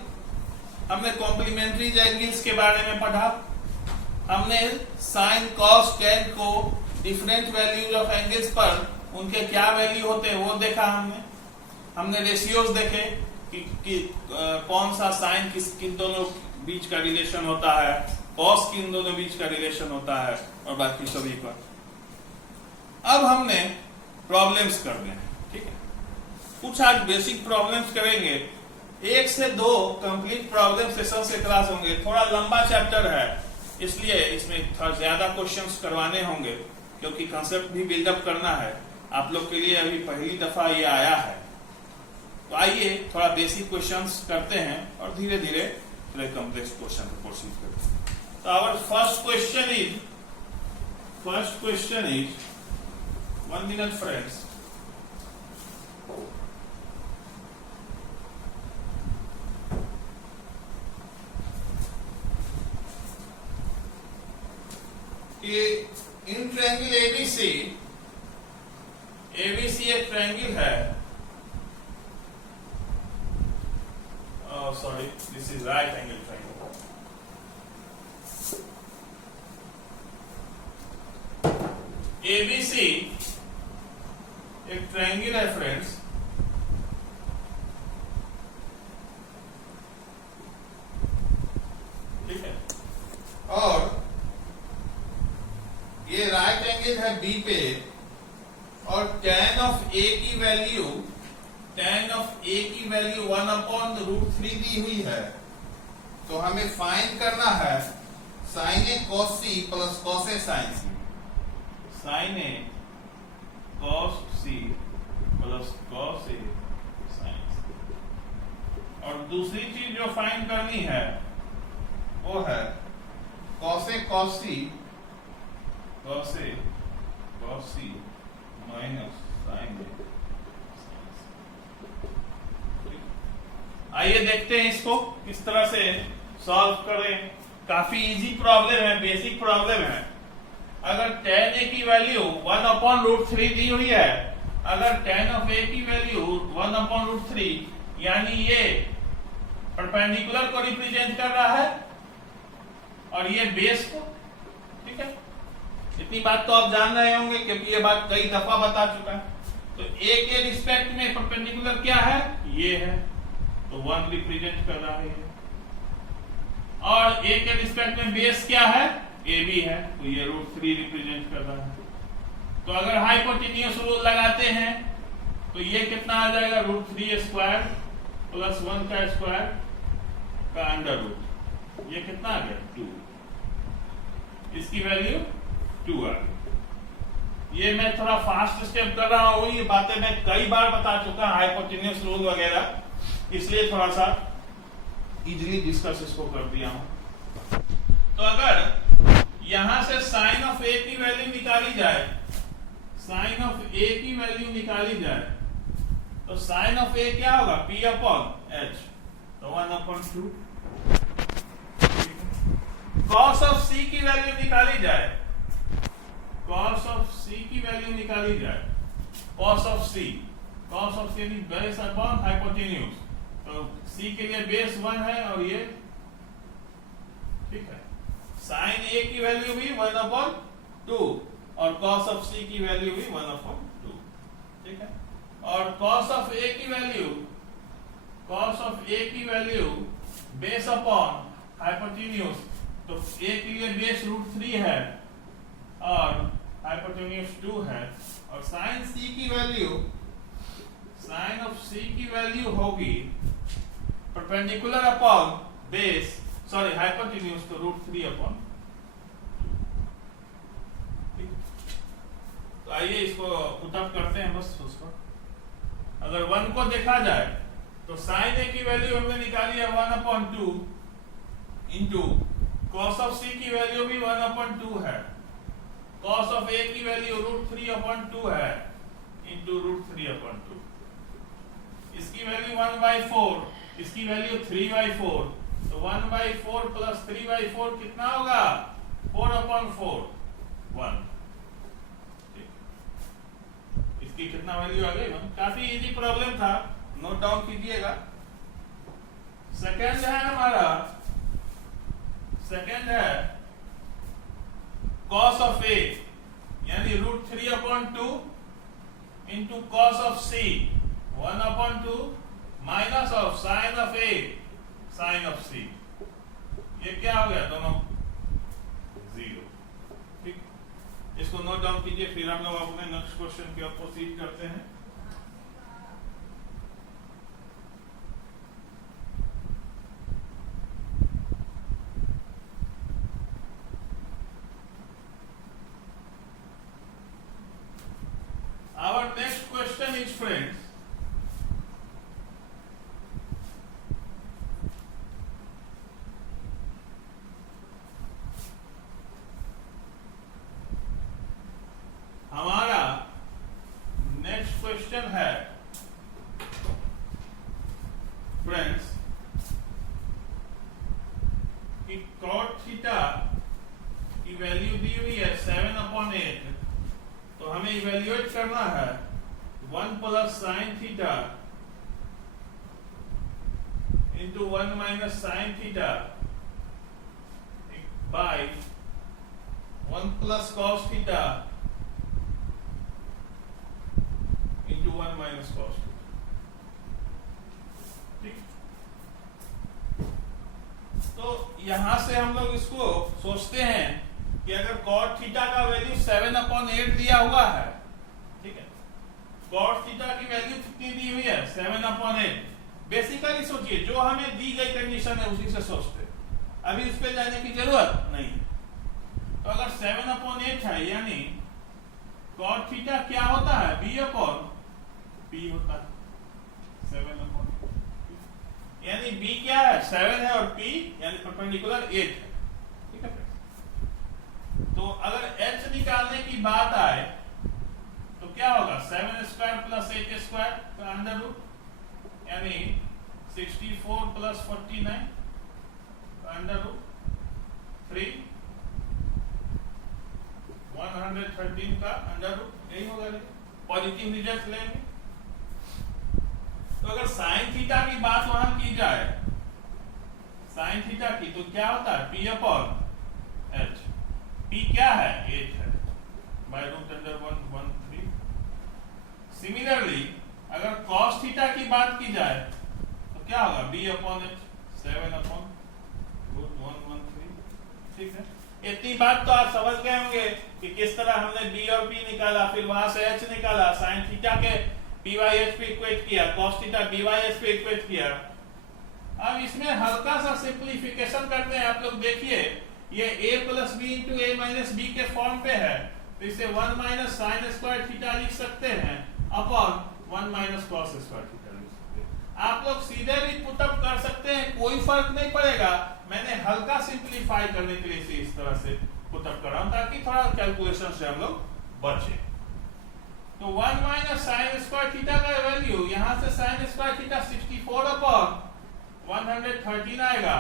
हमने कॉम्प्लीमेंट्री एंगल्स के बारे में पढ़ा, हमने साइन कॉस टेन को डिफरेंट वैल्यूज ऑफ एंगल्स पर उनके क्या वैल्यू होते हैं वो देखा। हमने रेशियोज देखे कि कौन सा साइन किन दोनों बीच का रिलेशन होता है, कॉस किन दोनों बीच का रिलेशन होता है, और बाकी सभी का। अब हमने प्रॉब्लम्स करने हैं, ठीक है, कुछ आज बेसिक प्रॉब्लम्स करेंगे, 1 से 2 कंप्लीट प्रॉब्लम सेशन से क्लास होंगे। थोड़ा लंबा चैप्टर है, इसलिए इसमें थोड़ा ज्यादा क्वेश्चंस करवाने होंगे, क्योंकि कंसेप्ट भी बिल्डअप करना है। आप लोग के लिए अभी पहली दफा ये आया है, तो आइए थोड़ा बेसिक क्वेश्चंस करते हैं और धीरे धीरे थोड़े कॉम्प्लेक्स क्वेश्चन को प्रोसीड करते हैं। तो our first question is 1 minute friends, in triangle ABC एक ट्रायंगल है, sorry this is right angle triangle. ABC एक ट्रायंगल है फ्रेंड्स, ठीक है, और ये राइट एंगल है B पे, और tan ऑफ A की वैल्यू 1/√3 दी हुई है। तो हमें फाइंड करना है sin A cos C plus cos A sin C, sin A cos C plus cos A sin C। और दूसरी चीज जो फाइंड करनी है वो है cos A cos C minus sin A। आइए देखते हैं इसको किस तरह से सॉल्व करें। काफी इजी प्रॉब्लम है, बेसिक प्रॉब्लम है। अगर tan A की वैल्यू 1/√3 दी हुई है, अगर tan ऑफ A की वैल्यू 1/√3, यानी ये परपेंडिकुलर को रिप्रेजेंट कर रहा है और ये बेस को, ठीक है। इतनी बात तो आप जान रहे होंगे क्योंकि ये बात कई दफा बता चुका है। तो A के रिस्पेक्ट में परपेंडिकुलर क्या है, ये है, तो 1 रिप्रेजेंट कर रहा है, और A के रिस्पेक्ट में बेस क्या है, AB है, तो ये √3 रिप्रेजेंट कर रहा है। तो अगर हाइपोटेन्यूज रूल लगाते हैं तो ये कितना आ जाएगा, √3 स्क्वायर प्लस 1 का स्क्वायर का अंडर रूट, ये कितना आ गया 2, इसकी वैल्यू 2 आ गई। ये मैं थोड़ा फास्ट स्टेप कर रहा हूं, ये बातें मैं कई बार बता चुका, हाइपोटेन्यूज रूल वगैरह, इसलिए थोड़ा सा इजीली डिस्कस इसको कर दिया हूं। तो अगर यहां से साइन ऑफ A की वैल्यू निकाली जाए, तो साइन ऑफ A क्या होगा, P/H, तो 1/2। कॉस ऑफ C की वैल्यू निकाली जाए, कॉस ऑफ C यानी बेस अपॉन हाइपोटेन्यूज, तो C के लिए बेस 1 है और ये, ठीक है। साइन A की वैल्यू भी 1/2, और cos ऑफ c की वैल्यू भी 1/2, ठीक है। और cos ऑफ a की वैल्यू बेस अपॉन हाइपोटेन्यूज, तो a के लिए बेस √3 है और हाइपोटेन्यूज 2 है, और sin ऑफ c की वैल्यू होगी perpendicular upon base, sorry hypotenuse, तो √3/2। तो आइए इसको पुटअप करते हैं बस उसको। अगर 1 को देखा जाए तो sin a की वैल्यू हमने निकाली है 1/2 इंटू cos ऑफ c की वैल्यू भी 1/2 है, cos ऑफ a की वैल्यू √3/2 है इंटू √3/2, इसकी वैल्यू 1/4, इसकी वैल्यू 3/4, तो 1/4 प्लस 3/4 कितना होगा? 4/4, 1। इसकी कितना वैल्यू आ गई? काफी इजी प्रॉब्लम था, नोट डाउन कीजिएगा। सेकंड है हमारा, सेकंड है cos ऑफ a यानी √3/2 into cos of c 1/2 minus of sin of a sin of c, ये क्या हो गया? दोनों 0, ठीक। इसको नोट डाउन कीजिए, फिर हम लोग अपने नेक्स्ट क्वेश्चन की ओर प्रोसीड करते हैं। Our next question is, friends, हमारा नेक्स्ट क्वेश्चन है फ्रेंड्स कि cot थीटा की वैल्यू दी हुई है 7/8, तो हमें इवेल्युएट करना है 1 plus sin theta into 1 minus sin theta by 1 plus cos theta into 1 minus cos theta, ठीक। तो यहां से हम लोग इसको सोचते हैं कि अगर cot थीटा का वैल्यू 7/8 दिया हुआ है, ठीक है, cot थीटा की वैल्यू कितनी दी हुई है? 7/8। बेसिकली सोचिए, जो हमें दी गई कंडीशन है उसी से सोचते हैं, अभी उस पे जाने की जरूरत नहीं है। तो अगर 7/8 है यानी cot थीटा क्या होता है? b/p होता है, 7/8, यानी b क्या है? 7 है और p यानी परपेंडिकुलर 8 है, ठीक है। तो अगर h निकालने की बात आए तो क्या होगा? 7² प्लस 8² का अंडर रूट, यानी 64 प्लस 49 का अंडर रूट 3, 113 का अंडर रूट, यही होगा। पॉजिटिव रिजल्ट लेंगे। तो अगर साइन थीटा की बात वहां की जाए, साइन थीटा की, तो क्या होता है? p/h, p क्या है? 8 है, बाय √113। सिमिलरली अगर cos थीटा की बात की जाए तो क्या होगा? b/h, 7/√113, ठीक है। इतनी बात तो आप समझ गए होंगे कि किस तरह हमने b और p निकाला, फिर वहां से h निकाला, साइन थीटा के b/h पे इक्वेट किया, cos थीटा b/h पे इक्वेट किया। अब इसमें हल्का सा सिंपलीफिकेशन करते हैं। आप लोग देखिए, ये a plus b into a minus b के फॉर्म पे है, तो इसे 1 माइनस साइन स्क्वायर थीटा लिख सकते हैं upon 1 minus cos square theta लिख सकते हैं। आप लोग सीधे भी पुटअप कर सकते हैं, कोई फर्क नहीं पड़ेगा। मैंने हल्का सिंपलीफाई करने के लिए इसे इस तरह से पुटअप कर रहा हूं ताकि थोड़ा कैलकुलेशन से हम लोग बचे। तो 1 माइनस साइन स्क्वायर थीटा का वैल्यू, यहां से साइन स्क्वायर थीटा 64 अपॉन 113 आएगा,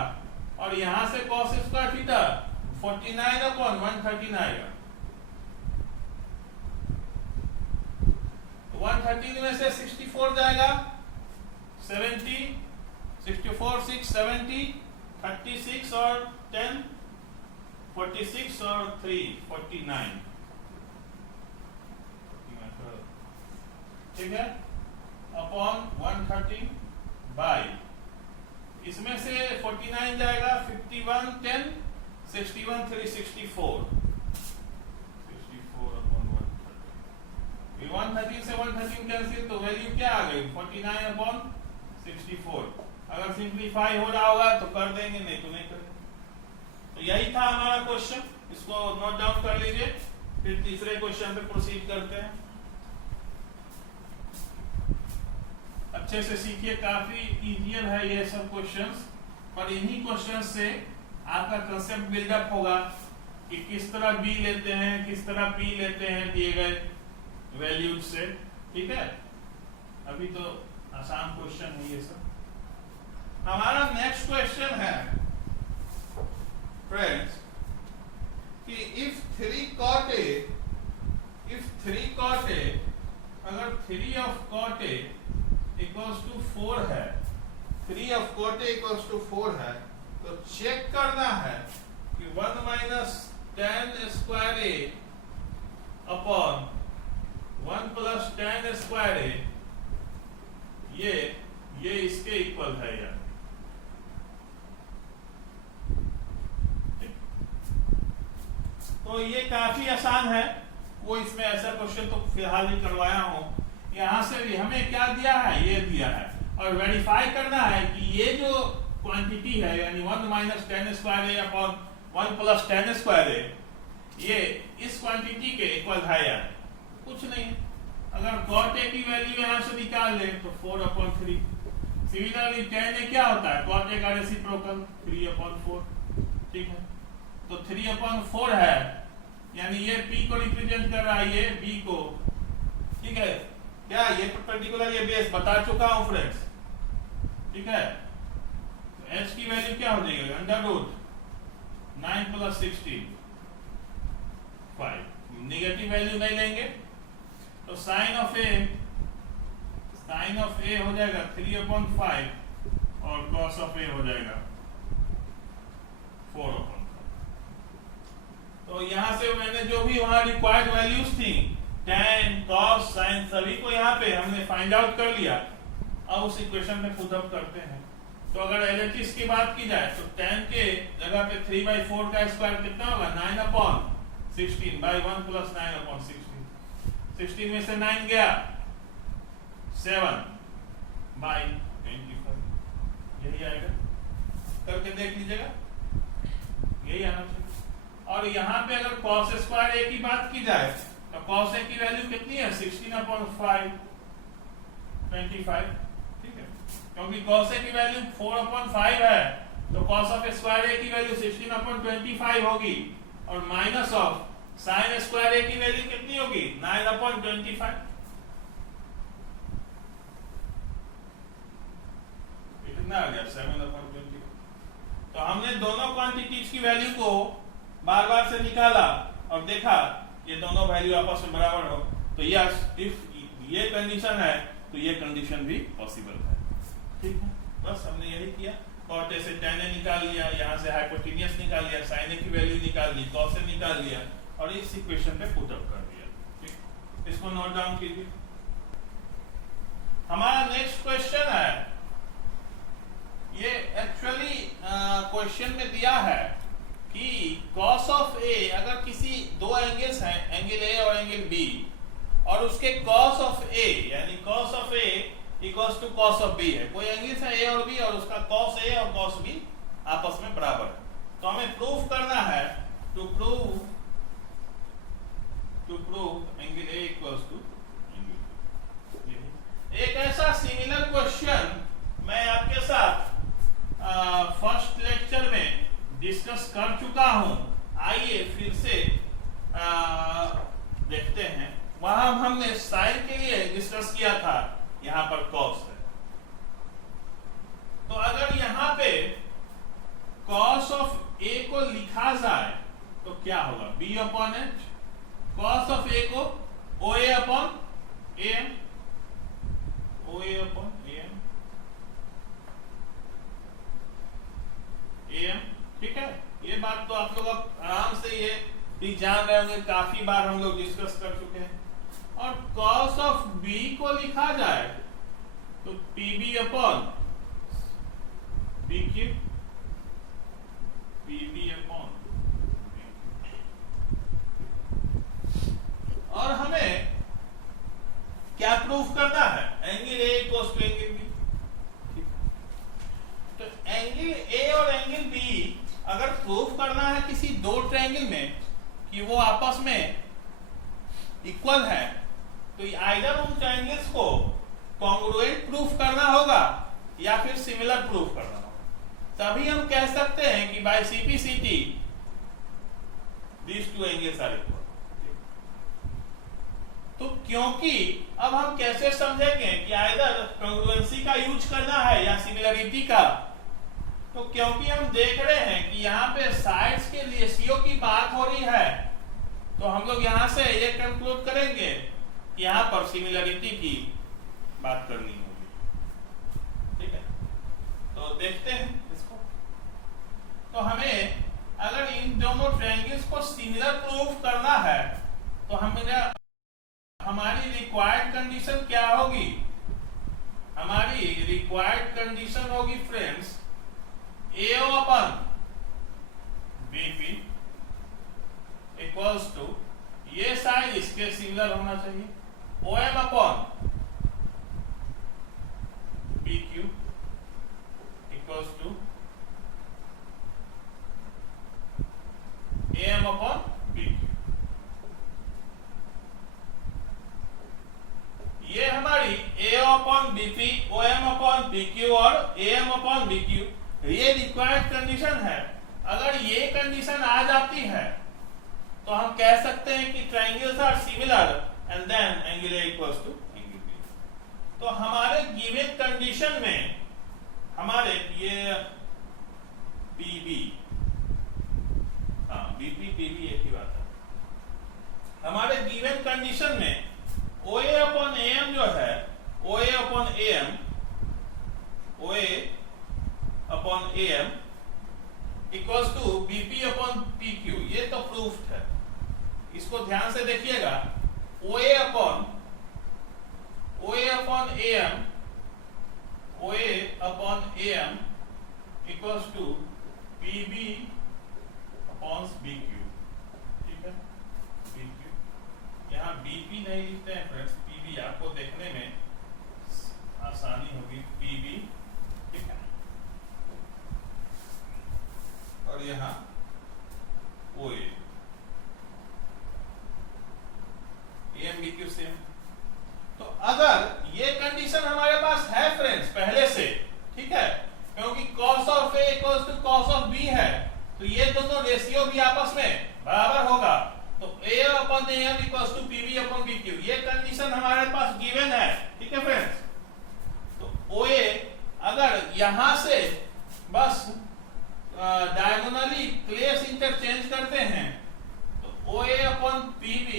और यहां से कॉस स्क्वायर थीटा 49 अपॉन 113 आएगा। 113 में से 64 जाएगा, 70, 64 6 70, 36 और 10 46 और 3 49, ठीक है, अपॉन 113 बाई, इसमें से 49 जाएगा, 51 10 61 364 अपॉन 113। 113 से 113 कैंसिल, तो वैल्यू क्या आ गई 49 अपॉन 64। अगर सिंप्लीफाई हो रहा होगा तो कर देंगे, नहीं तो नहीं करेंगे। तो यही था हमारा क्वेश्चन, इसको नोट डाउन कर लीजिए, फिर तीसरे क्वेश्चन पे प्रोसीड करते हैं। अच्छे से सीखिए, काफी इजियर है ये सब क्वेश्चंस, पर इन्हीं क्वेश्चंस से आपका कंसेप्ट बिल्डअप होगा कि किस तरह बी लेते हैं, किस तरह पी लेते हैं दिए गए वैल्यूज से। ठीक है, अभी तो आसान क्वेश्चन है ये सब। हमारा नेक्स्ट क्वेश्चन है फ्रेंड्स कि if 3 cot A, अगर 3 of cot A equals to 4 है, 3 of cot A equals to 4 है, तो चेक करना है कि 1 minus tan square A upon 1 plus tan square A ये इसके इक्वल है या तो ये काफी आसान है, वो इसमें ऐसा क्वेश्चन तो फिलहाल ही करवाया हूं। यहां से भी हमें क्या दिया है, ये दिया है, और वेरीफाई करना है कि ये जो क्वांटिटी है यानी 1 माइनस टेन स्क्वायर ए अपॉन 1 प्लस टेन स्क्वायर ए, ये इस क्वांटिटी के इक्वल है या कुछ नहीं। अगर cot A की वैल्यू यहां से निकाल ले तो 4/3। सिमिलरली tan A क्या होता है, cot A का रेसिप्रोकल 3/4। ठीक है, तो 3/4 है, यानी ये P को रिप्रेजेंट कर रहा है, ये B को। ठीक है, क्या ये पर्टिकुलर ये बेस बता चुका हूं फ्रेंड्स। ठीक है, तो H की वैल्यू क्या हो जाएगी, √9 + 16 5। नेगेटिव वैल्यू नहीं लेंगे तो साइन ऑफ A हो जाएगा 3/5 और cos ऑफ A हो जाएगा 4/5। तो यहां से मैंने जो भी वहां रिक्वायर्ड वैल्यूज थी tan, cos, sin सभी को यहाँ पे हमने फाइंड आउट कर लिया। अब उस इक्वेशन में पुट अप करते हैं। तो अगर LHS की बात की जाए तो tan के जगह पे 3/4 का स्क्वायर कितना होगा, 9/16 बाई 1 प्लस 9/16। 16 में से 9 गया, 7 बाई 25, यही आएगा। करके देख लीजिएगा, यही आना चाहिए। और यहाँ पे अगर cos स्क्वायर A की बात की जाए तो cos A की वैल्यू कितनी है, 16/5 25। ठीक है, क्योंकि cos A की वैल्यू 4/5 है तो cos ऑफ स्क्वायर A की वैल्यू 16/25 होगी, और minus of sin square A की वैल्यू कितनी होगी, 9/25। कितना आ गया, 7/20। तो हमने दोनों क्वांटिटीज की वैल्यू को बार बार से निकाला और देखा ये दोनों वैल्यू आपस में बराबर हो, तो यस, इफ ये कंडीशन है तो ये कंडीशन भी पॉसिबल है। ठीक है, बस हमने यही किया। cot A से tan A निकाल लिया, यहाँ से हाइपोटेन्यूस निकाल लिया, sin A की वैल्यू निकाल ली, cos A निकाल लिया और इस इक्वेशन पे पुट अप कर दिया। ठीक, इसको नोट डाउन कीजिए। हमारा नेक्स्ट क्वेश्चन है, ये एक्चुअली क्वेश्चन में दिया है कि cos ऑफ A, अगर किसी दो एंगल्स हैं, एंगल A और एंगल B, और उसके cos ऑफ A यानी cos of A equals to cos of B है। कोई एंगल्स है A और B और उसका cos A और cos B आपस में बराबर है। तो हमें प्रूव करना है, to prove angle A equals to angle B। एक ऐसा सिमिलर क्वेश्चन मैं आपके साथ फर्स्ट लेक्चर में डिस्कस कर चुका हूं। आइए फिर से देखते हैं। वहां हमने साइन के लिए डिस्कस किया था, यहां पर cos है। तो अगर यहां पे cos ऑफ A को लिखा जाए तो क्या होगा, B/H। cos ऑफ A को OA/AM, ठीक है। ये बात तो आप लोग आराम से ये भी जान रहे होंगे, काफी बार हम लोग डिस्कस कर चुके हैं। और cos ऑफ b को लिखा जाए तो pb upon bq, pb upon, और हमें क्या प्रूफ करना है? Angle A equals to angle B. तो एंगल ए और एंगल बी अगर प्रूफ करना है किसी दो ट्रायंगल में कि वो आपस में इक्वल है, तो आइदर उन ट्रायंगल्स को कॉन्ग्रुएंट प्रूफ करना होगा या फिर सिमिलर प्रूफ करना होगा। तभी हम कह सकते हैं कि by CPCT these two angles are equal। तो क्योंकि अब हम कैसे समझेंगे कि आइदर कॉन्ग्रुएंसी का यूज करना है या सिमिलरिटी का, तो क्योंकि हम देख रहे हैं कि यहाँ पे साइड्स के रेशियो की बात हो रही है, तो हम लोग यहाँ से ये कंक्लूड करेंगे कि यहाँ पर सिमिलरिटी की बात करनी होगी। ठीक है, तो देखते हैं इसको। तो हमें अगर इन दोनों ट्रायंगल्स को सिमिलर प्रूफ करना है तो हमारी रिक्वायर्ड कंडीशन क्या होगी? हमारी रिक्वायर्ड कंडीशन होगी friends AO upon BP equals to, ये साइड इसके सिमिलर होना चाहिए, OM upon BQ equals to AM upon BQ। ये हमारी A upon BP, OM upon BQ और AM अपॉन BQ ये रिक्वायर्ड कंडीशन है। अगर ये कंडीशन आ जाती है तो हम कह सकते हैं कि triangles are similar and then angle A equals to angle B। तो हमारे गिवन कंडीशन में हमारे ये PB, हाँ BP PB एक ही बात है। हमारे गिवन कंडीशन में OA अपॉन AM जो है, OA upon AM, OA upon AM equals to BP upon PQ, ये तो प्रूफ है। इसको ध्यान से देखिएगा, OA upon AM, OA upon AM equals to PB upon BQ। ठीक है, BQ यहाँ BP नहीं लिखते हैं फ्रेंड्स, PB आपको देखने में आसानी होगी, PB। ठीक है, और यहाँ OA, AM BQ सेम। तो अगर ये कंडीशन हमारे पास है फ्रेंड्स पहले से, ठीक है, क्योंकि cos of A equals to cos of B है, तो ये दोनों रेशियो भी आपस में बराबर होगा। तो A upon AM equals to PB upon BQ, ये कंडीशन हमारे पास गिवन है। ठीक है फ्रेंड्स, तो OA अगर यहां से बस डायगोनली प्लेस इंटरचेंज करते हैं तो OA upon PB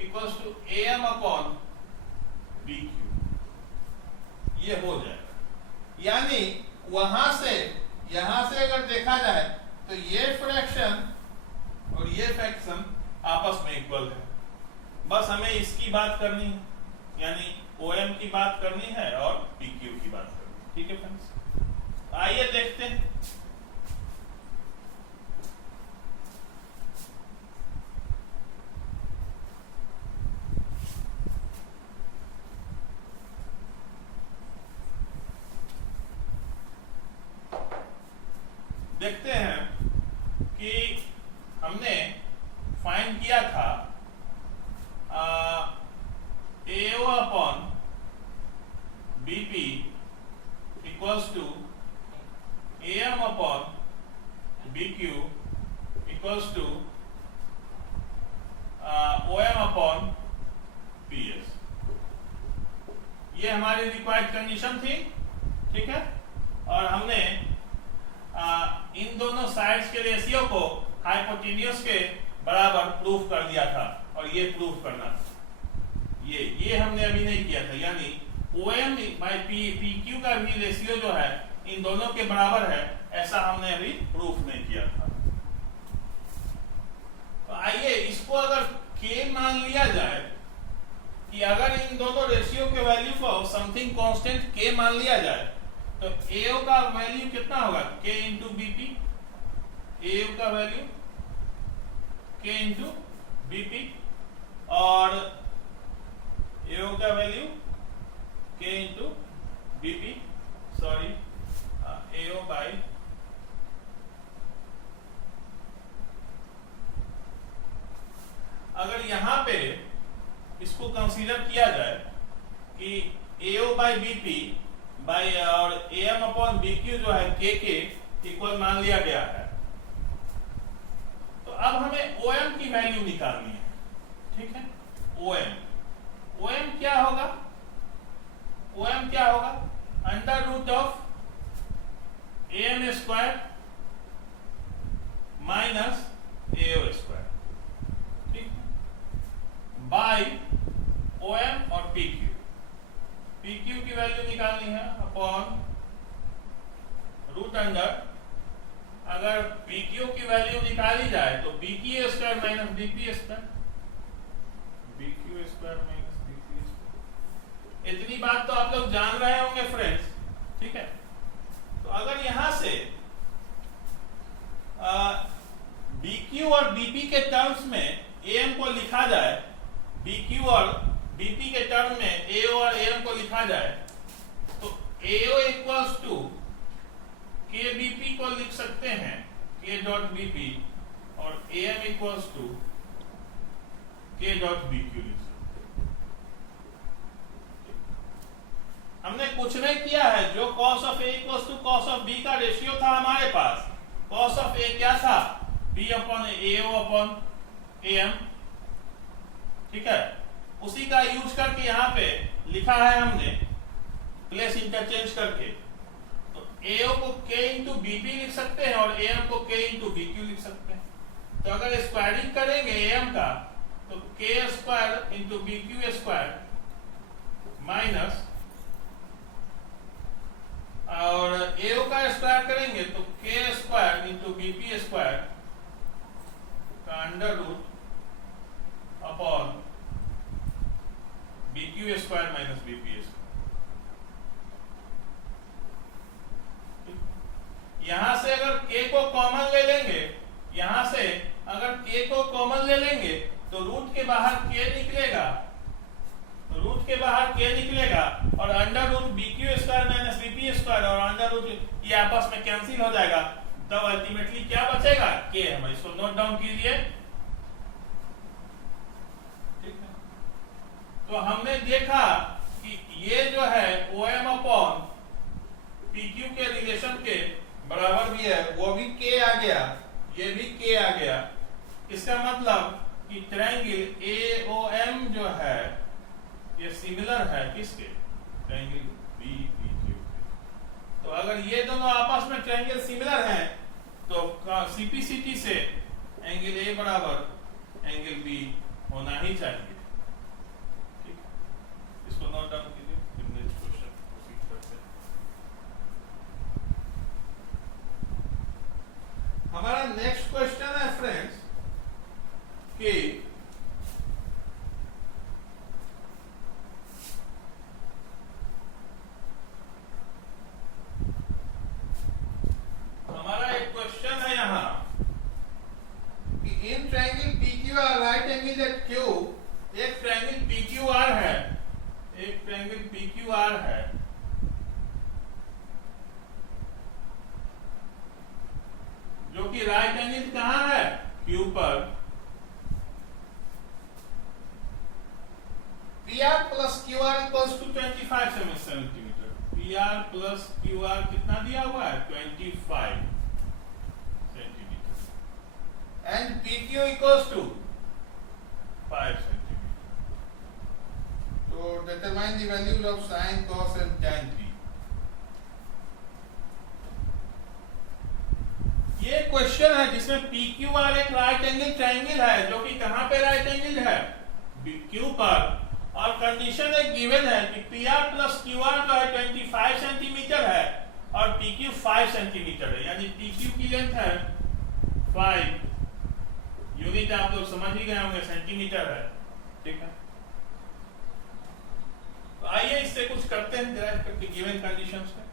equals to AM upon BQ, ये हो जाएगा। यानी वहां से यहां से अगर देखा जाए तो ये फ्रैक्शन और ये फ्रैक्शन आपस में इक्वल है। बस हमें इसकी बात करनी है, यानी OM की बात करनी है और PQ की बात करनी है। ठीक है फ्रेंड्स, आइए देखते हैं। देखते हैं कि हमने फाइंड किया था AO upon BP equals to AM upon BQ equals to OM upon PS। ये हमारी रिक्वायर्ड कंडीशन थी। ठीक है, और हमने इन दोनों साइड्स के रेशियो को हाइपोटेन्यूज के बराबर प्रूफ कर दिया था, और ये प्रूफ करना था। ये हमने अभी नहीं किया था, यानी OM बाय PQ का भी रेशियो जो है इन दोनों के बराबर है, ऐसा हमने अभी प्रूफ नहीं किया था। तो आइए इसको अगर K मान लिया जाए कि अगर इन दोनों रेशियो के वैल्यू को समथिंग कांस्टेंट k मान लिया जाए तो AO का वैल्यू कितना होगा k इंटू बीपी। AO का वैल्यू k इंटू बीपी और AO का value k into BP, sorry AO by अगर यहां पे इसको कंसीडर किया जाए कि AO बाई बीपी बाई और AM अपॉन BQ जो है के इक्वल मान लिया गया है, तो अब हमें OM की वैल्यू निकालनी है। ठीक है, OM क्या होगा? OM क्या होगा? Under root of AM square minus AO square, ठीक है, बाई OM और PQ की वैल्यू निकालनी है अपॉन रूट अंडर, अगर PQ की वैल्यू निकाली जाए तो BQ square minus BP square, BQ square minus BP square. इतनी बात तो आप लोग जान रहे होंगे फ्रेंड्स, ठीक है। तो अगर यहां से BQ और BP के टर्म्स में AM को लिखा जाए, BQ और BP के टर्म में AO और AM को लिखा जाए, तो AO इक्वल्स टू KBP को लिख सकते हैं K डॉट BP और AM equals to K dot BQ लिख सकते हैं। हमने कुछ नहीं किया है, जो cos of A equals to cos of B का रेशियो था हमारे पास, cos ऑफ A क्या था? B upon AO upon AM, ठीक है, उसी का यूज करके यहाँ पे लिखा है हमने, प्लेस इंटरचेंज करके। तो AO को K इंटू BP लिख सकते हैं और AM को K इंटू BQ लिख सकते हैं। तो अगर स्क्वायरिंग करेंगे AM का तो K square into BQ square minus, और AO का स्क्वायर करेंगे तो K square into BP square का under root upon BQ square minus BP square. यहां से अगर K को कॉमन ले लेंगे, यहां से अगर K को कॉमन ले लेंगे तो रूट के बाहर K निकलेगा, और under root BQ square minus BP square और अंडर रूट ये आपस में कैंसिल हो जाएगा, तब अल्टीमेटली क्या बचेगा? K। हम इसको नोट डाउन कीजिए। तो हमने देखा कि ये जो है OM अपॉन PQ के रिलेशन के बराबर भी है, वो भी K आ गया, ये भी K आ गया। इसका मतलब कि ट्रायंगल AOM जो है ये सिमिलर है किसके? Triangle BPQ। तो अगर ये दोनों आपस में ट्रायंगल सिमिलर हैं तो CPCT से एंगल A बराबर एंगल B होना ही चाहिए। इसको नोट डाउन कीजिए, फिर नेक्स्ट क्वेश्चन प्रोसीड करते हैं। हमारा नेक्स्ट क्वेश्चन है फ्रेंड्स कि हमारा एक क्वेश्चन है यहां कि in triangle PQR right angle at Q, एक ट्रायंगल PQR है, एक ट्रायंगल PQR है, जो कि राइट एंगल कहां है? Q पर। PR plus QR equals to 25 centimetre. PR plus QR कितना दिया हुआ है? 25 centimetre. And PQ equals to 5 centimetre. So determine the values of sin, cos and tan θ। ये क्वेश्चन है जिसमें PQR एक राइट एंगल ट्रायंगल है, जो कि कहां पे राइट एंगल है? Q पर, और कंडीशन एक गिवन है कि PR प्लस QR जो है 25 सेंटीमीटर है और PQ 5 सेंटीमीटर है, यानी PQ की लेंथ है 5 यूनिट, आप लोग समझ ही गए होंगे, सेंटीमीटर है, ठीक है। आइए इससे कुछ करते हैं डिराइव करके गिवन कंडीशंस में।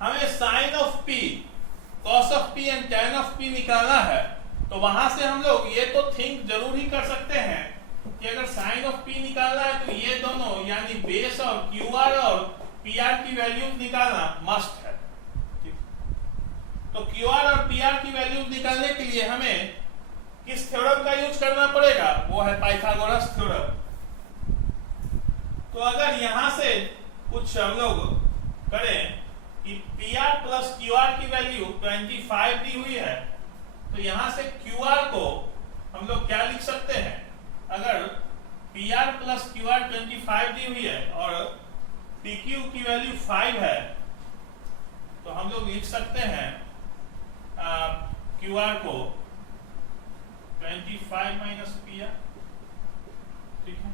हमें sine of P, cos of P and tan of P निकालना है। तो वहां से हम लोग ये तो थिंक जरूर ही कर सकते हैं कि अगर साइन ऑफ पी निकालना है तो ये दोनों यानी बेस और क्यू आर और पी आर की वैल्यूज निकालना मस्ट है। तो क्यू आर और पी आर की वैल्यूज निकालने के लिए हमें किस थ्योरम का यूज करना पड़ेगा, वो है पाइथागोरस थ्योरम। तो अगर यहां से कुछ हम लोग करें कि P R plus Q R की वैल्यू 25 दी हुई है, तो यहां से क्यू आर को हम लोग क्या लिख सकते हैं, अगर P R plus Q R 25 दी हुई है और पी क्यू की वैल्यू 5 है, तो हम लोग लिख सकते हैं क्यू आर को 25 माइनस पी आर। ठीक है,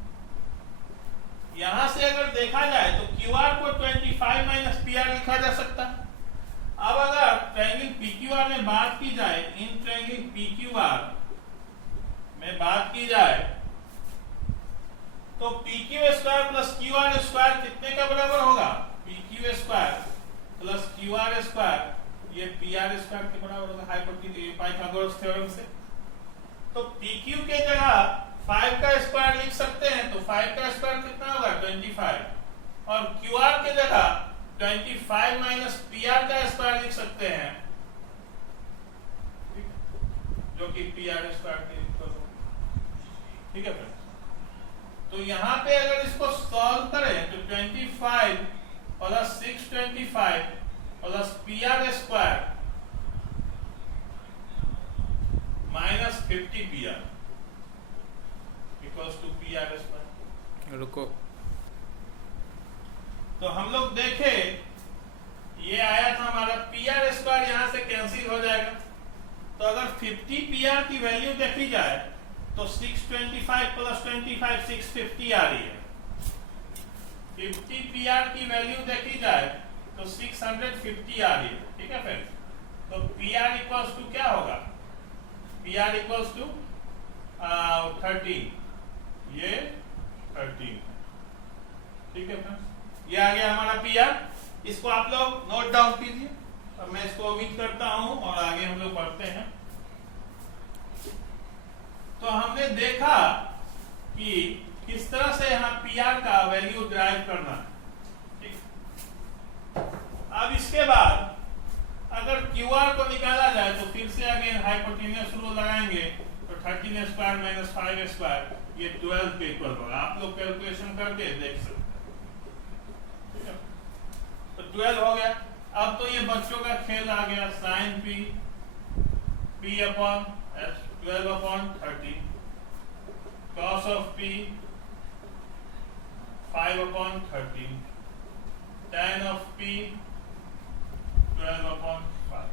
यहां से अगर देखा जाए तो क्यू आर को 25 माइनस पी आर लिखा जा सकता है। अब अगर ट्रायंगल PQR में बात की जाए, इन ट्रायंगल PQR में बात की जाए तो PQ square plus QR square कितने का बराबर होगा, PQ square plus QR square ये PR स्क्वायर के बराबर होगा हाइपोथेसिस पाइथागोरस थ्योरम से। तो PQ के जगह 5 का स्क्वायर लिख सकते हैं, तो 5 का स्क्वायर कितना होगा 25, और QR के जगह 25 माइनस PR का स्क्वायर लिख सकते हैं, जो कि PR स्क्वायर के इक्वल होगा। ठीक है फ्रेंड्स, तो यहां पे अगर इसको सॉल्व करें तो 25 plus 625 plus PR square minus 50 PR equals to PR square. रुको, तो हम लोग देखे ये आया था हमारा PR स्क्वायर, यहां से कैंसिल हो जाएगा। तो अगर 50 PR की वैल्यू देखी जाए तो 625 प्लस 25 650 आ रही है। 50 PR की वैल्यू देखी जाए तो 650 आ रही है। ठीक है फ्रेंड्स, तो PR इक्वल्स टू क्या होगा, PR इक्वल्स टू 13, ये 13। ठीक है फ्रेंड्स, ये आ गया हमारा PR। इसको आप लोग नोट डाउन कीजिए, अब मैं इसको ओमिट करता हूं और आगे हम लोग पढ़ते हैं। तो हमने देखा कि किस तरह से यहाँ PR का वैल्यू ड्राइव करना है। ठीक, अब इसके बाद अगर QR को निकाला जाए तो फिर से अगेन हाइपोटेन्यूस रूल लगाएंगे, तो 13 स्क्वायर माइनस 5 स्क्वायर ये 12 के इक्वल होगा। आप लोग कैलकुलेशन करके देख सकते हैं। तो 12 हो गया। अब तो ये बच्चों का खेल आ गया, sine P upon S 12 upon 13, cos of P 5 upon 13, tan of P 12 upon 5।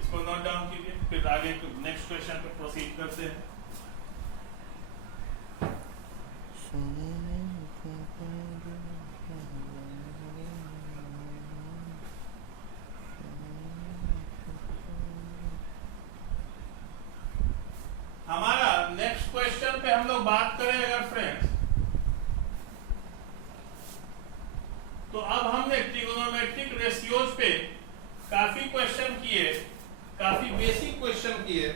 इसको नोट डाउन कीजिए, फिर आगे नेक्स्ट क्वेश्चन पे प्रोसीड करते हैं। हमारा नेक्स्ट क्वेश्चन पे हम लोग बात करें अगर फ्रेंड्स, तो अब हमने ट्रिगोनोमेट्रिक रेशियोज पे काफी क्वेश्चन किए, काफी बेसिक क्वेश्चन किए।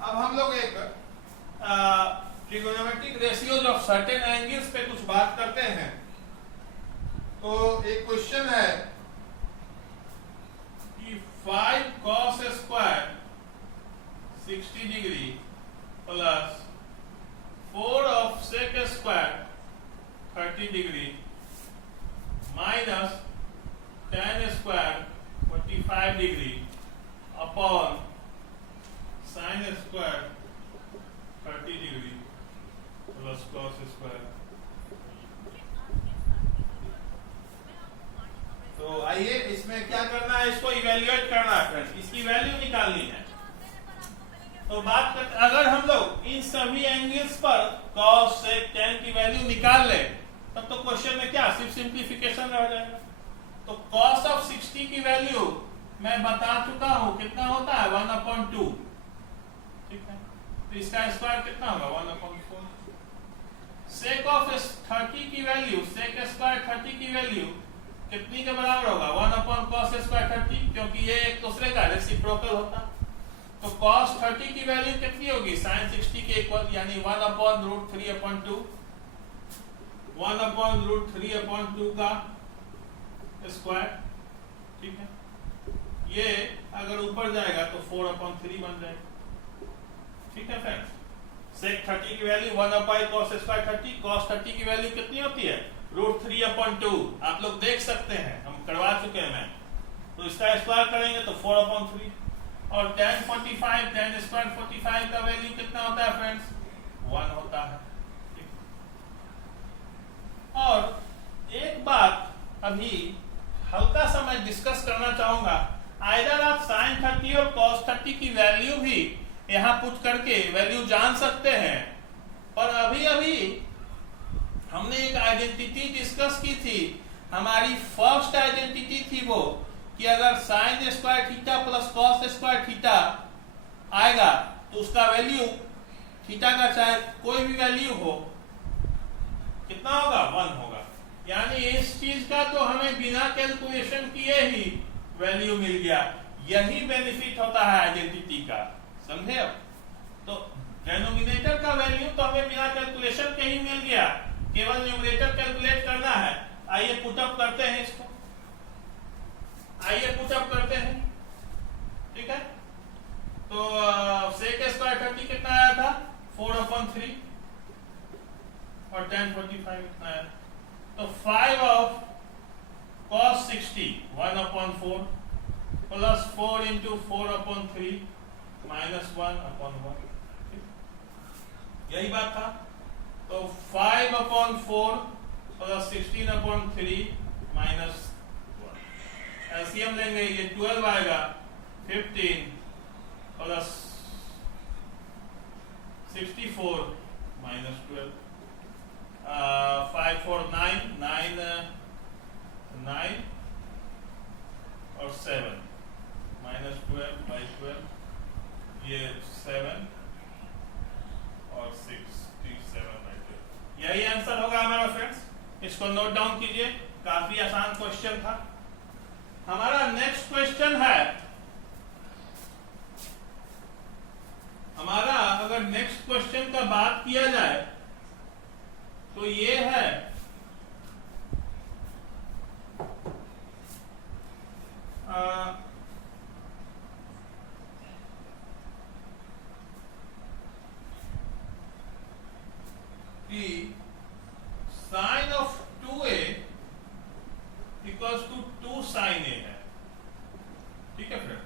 अब हम लोग एक trigonometric ratios of certain angles पे कुछ बात करते हैं। तो एक क्वेश्चन है कि 5 cos square 60 degree plus 4 of sec square 30 degree minus tan square 45 degree upon sin square 30 degree plus cos square. तो आइए इसमें क्या करना है, इसको इवेल्युएट करना है फ्रेंड्स, इसकी वैल्यू निकालनी है। तो बात करते, अगर हम लोग इन सभी एंगल्स पर cos sec tan की वैल्यू निकाल ले, तब तो क्वेश्चन में क्या सिर्फ सिंप्लीफिकेशन रह जाएगा। तो cos ऑफ 60 की वैल्यू मैं बता चुका हूं कितना होता है 1/2। ठीक है, तो इसका स्क्वायर कितना होगा 1/4। सेक ऑफ 30 की वैल्यू, सेक स्क्वायर 30 की वैल्यू कितनी के बराबर होगा? 1 अपॉन कॉस स्क्वायर 30, क्योंकि ये एक दूसरे का रेसिप्रोकल होता। तो कॉस 30 की वैल्यू कितनी होगी? साइन 60 के इक्वल, यानी 1 upon root 3 upon 2, 1 upon root 3 upon 2 का स्क्वायर। ठीक है, ये अगर ऊपर जाएगा तो 4 अपॉन 3 बन जाएगा। ठीक है फ्रेंड्स, सेक 30 की value 1 upon cos square 30, cos 30 की वैल्यू कितनी होती है? Root 3 upon 2। आप लोग देख सकते हैं, हम करवा चुके हैं मैं। तो इसका स्क्वायर करेंगे तो 4 अपॉन 3, और tan 45, tan स्क्वायर 45 का वैल्यू कितना होता है फ्रेंड्स? 1 होता है। और एक बात अभी हल्का सा मैं डिस्कस करना चाहूंगा, आइदर आप साइन 30 और कॉस 30 की वैल्यू भी यहां पुट करके वैल्यू जान सकते हैं, पर अभी अभी हमने एक आइडेंटिटी डिस्कस की थी। हमारी फर्स्ट आइडेंटिटी थी वो कि अगर sine square theta plus cos square theta आएगा तो उसका वैल्यू थीटा का चाहे कोई भी वैल्यू हो कितना होगा? 1 होगा। यानी इस चीज का तो हमें बिना कैलकुलेशन किए ही वैल्यू मिल गया। यही बेनिफिट होता है आइडेंटिटी का, समझे? अब तो डिनोमिनेटर का वैल्यू तो हमें बिना कैलकुलेशन के ही मिल गया, केवल न्यूमरेटर कैलकुलेट करना है। आइए पुटअप करते हैं इसको, आइए पुटअप करते हैं। ठीक है, तो सेक स्क्वायर 30 कितना आया था? 4 अपॉन 3, और tan 45 कितना आया? तो 5 of cos 60 1 upon 4 plus 4 into 4 upon 3 minus 1 upon 1। यही बात था। तो 5 upon 4 plus 16 upon 3 minus 1। LCM लेंगे, ये 12 आएगा, 15 प्लस 64 माइनस 12, 5 4 9 9 और 7 माइनस 12 बाई 12, ये 7 और 67 बाई 12। यही आंसर होगा हमारा फ्रेंड्स। इसको नोट डाउन कीजिए, काफी आसान क्वेश्चन था। हमारा नेक्स्ट क्वेश्चन है, हमारा अगर नेक्स्ट क्वेश्चन का बात किया जाए तो ये है कि sine of 2a equals to 2 sine a है। ठीक है फ्रेंड,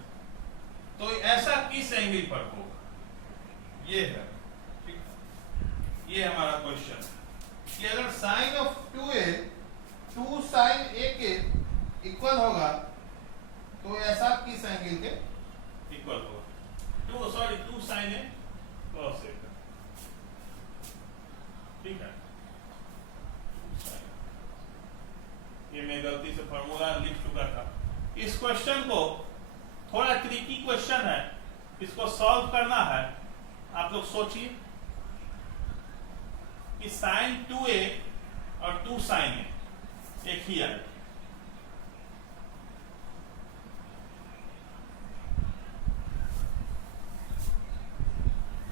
तो ऐसा किस एंगल पर होगा? ये है, ठीक, ये हमारा क्वेश्चन कि अगर sine of 2a 2 sine a के इक्वल होगा तो ऐसा किस एंगल के इक्वल होगा? 2 साइन a cos a। ठीक है, ये मैं गलती से फॉर्मूला लिख चुका था। इस क्वेश्चन को थोड़ा ट्रिकी क्वेश्चन है, इसको सॉल्व करना है। आप लोग सोचिए कि साइन 2a और 2 साइन a एक ही है।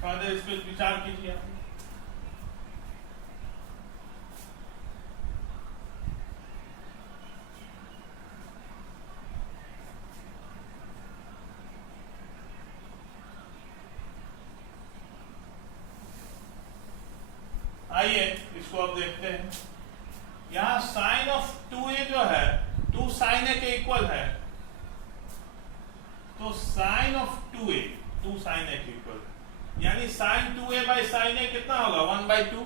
थोड़ा देर इस पर विचार कीजिए। आइए इसको अब देखते हैं। यहां साइन ऑफ 2a जो है 2 साइन a के इक्वल है, तो sine of 2a 2 sine a के इक्वल, यानी sine 2a by sine a कितना होगा? 1/2।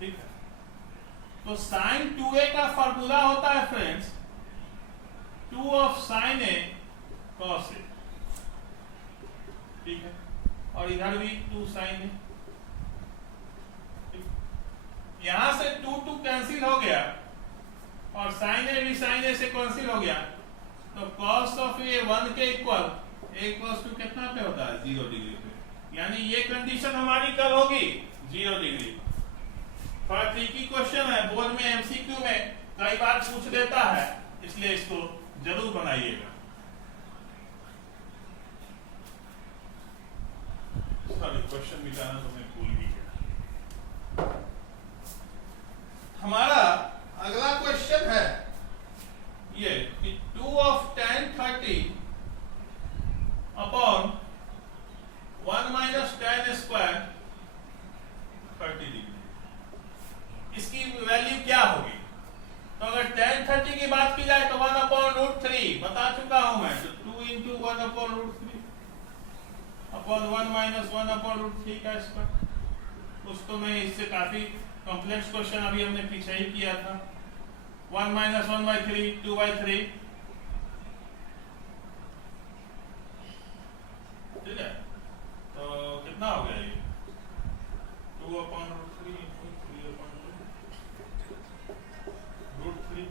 ठीक है, तो साइन 2a का फॉर्मूला होता है friends 2 of sine a cos a। ठीक है, और इधर भी 2 साइन a। यहां से 2 कैंसिल हो गया और साइन ए भी साइन ए से कैंसिल हो गया, तो cos ऑफ ए 1 के इक्वल a इक्वल्स टू कितना पे होता है? 0 डिग्री पे। यानी ये कंडीशन हमारी कब होगी? 0 डिग्री। थोड़ा ट्रिकी क्वेश्चन है, बोर्ड में एमसीक्यू में कई बार पूछ देता है, इसलिए इसको जरूर बनाइएगा। सॉरी, क्वेश्चन मिटाना तो मैं भूल ही गया। हमारा अगला क्वेश्चन है ये कि 2 of tan 30 upon 1 minus tan square 30 degree, इसकी वैल्यू क्या होगी? तो अगर tan 30 की बात की जाए तो 1 अपॉन रूट 3 बता चुका हूं मैं, तो 2 into 1 upon root 3 upon 1 minus 1 upon root 3 का स्क्वायर। उसको मैं इससे काफी कॉम्प्लेक्स क्वेश्चन अभी हमने पीछे ही किया था। 1 minus 1 by 3 2 by 3, ठीक है, तो कितना हो गया ये 2 अपॉन रूट 3 3 अपॉन रूट 3,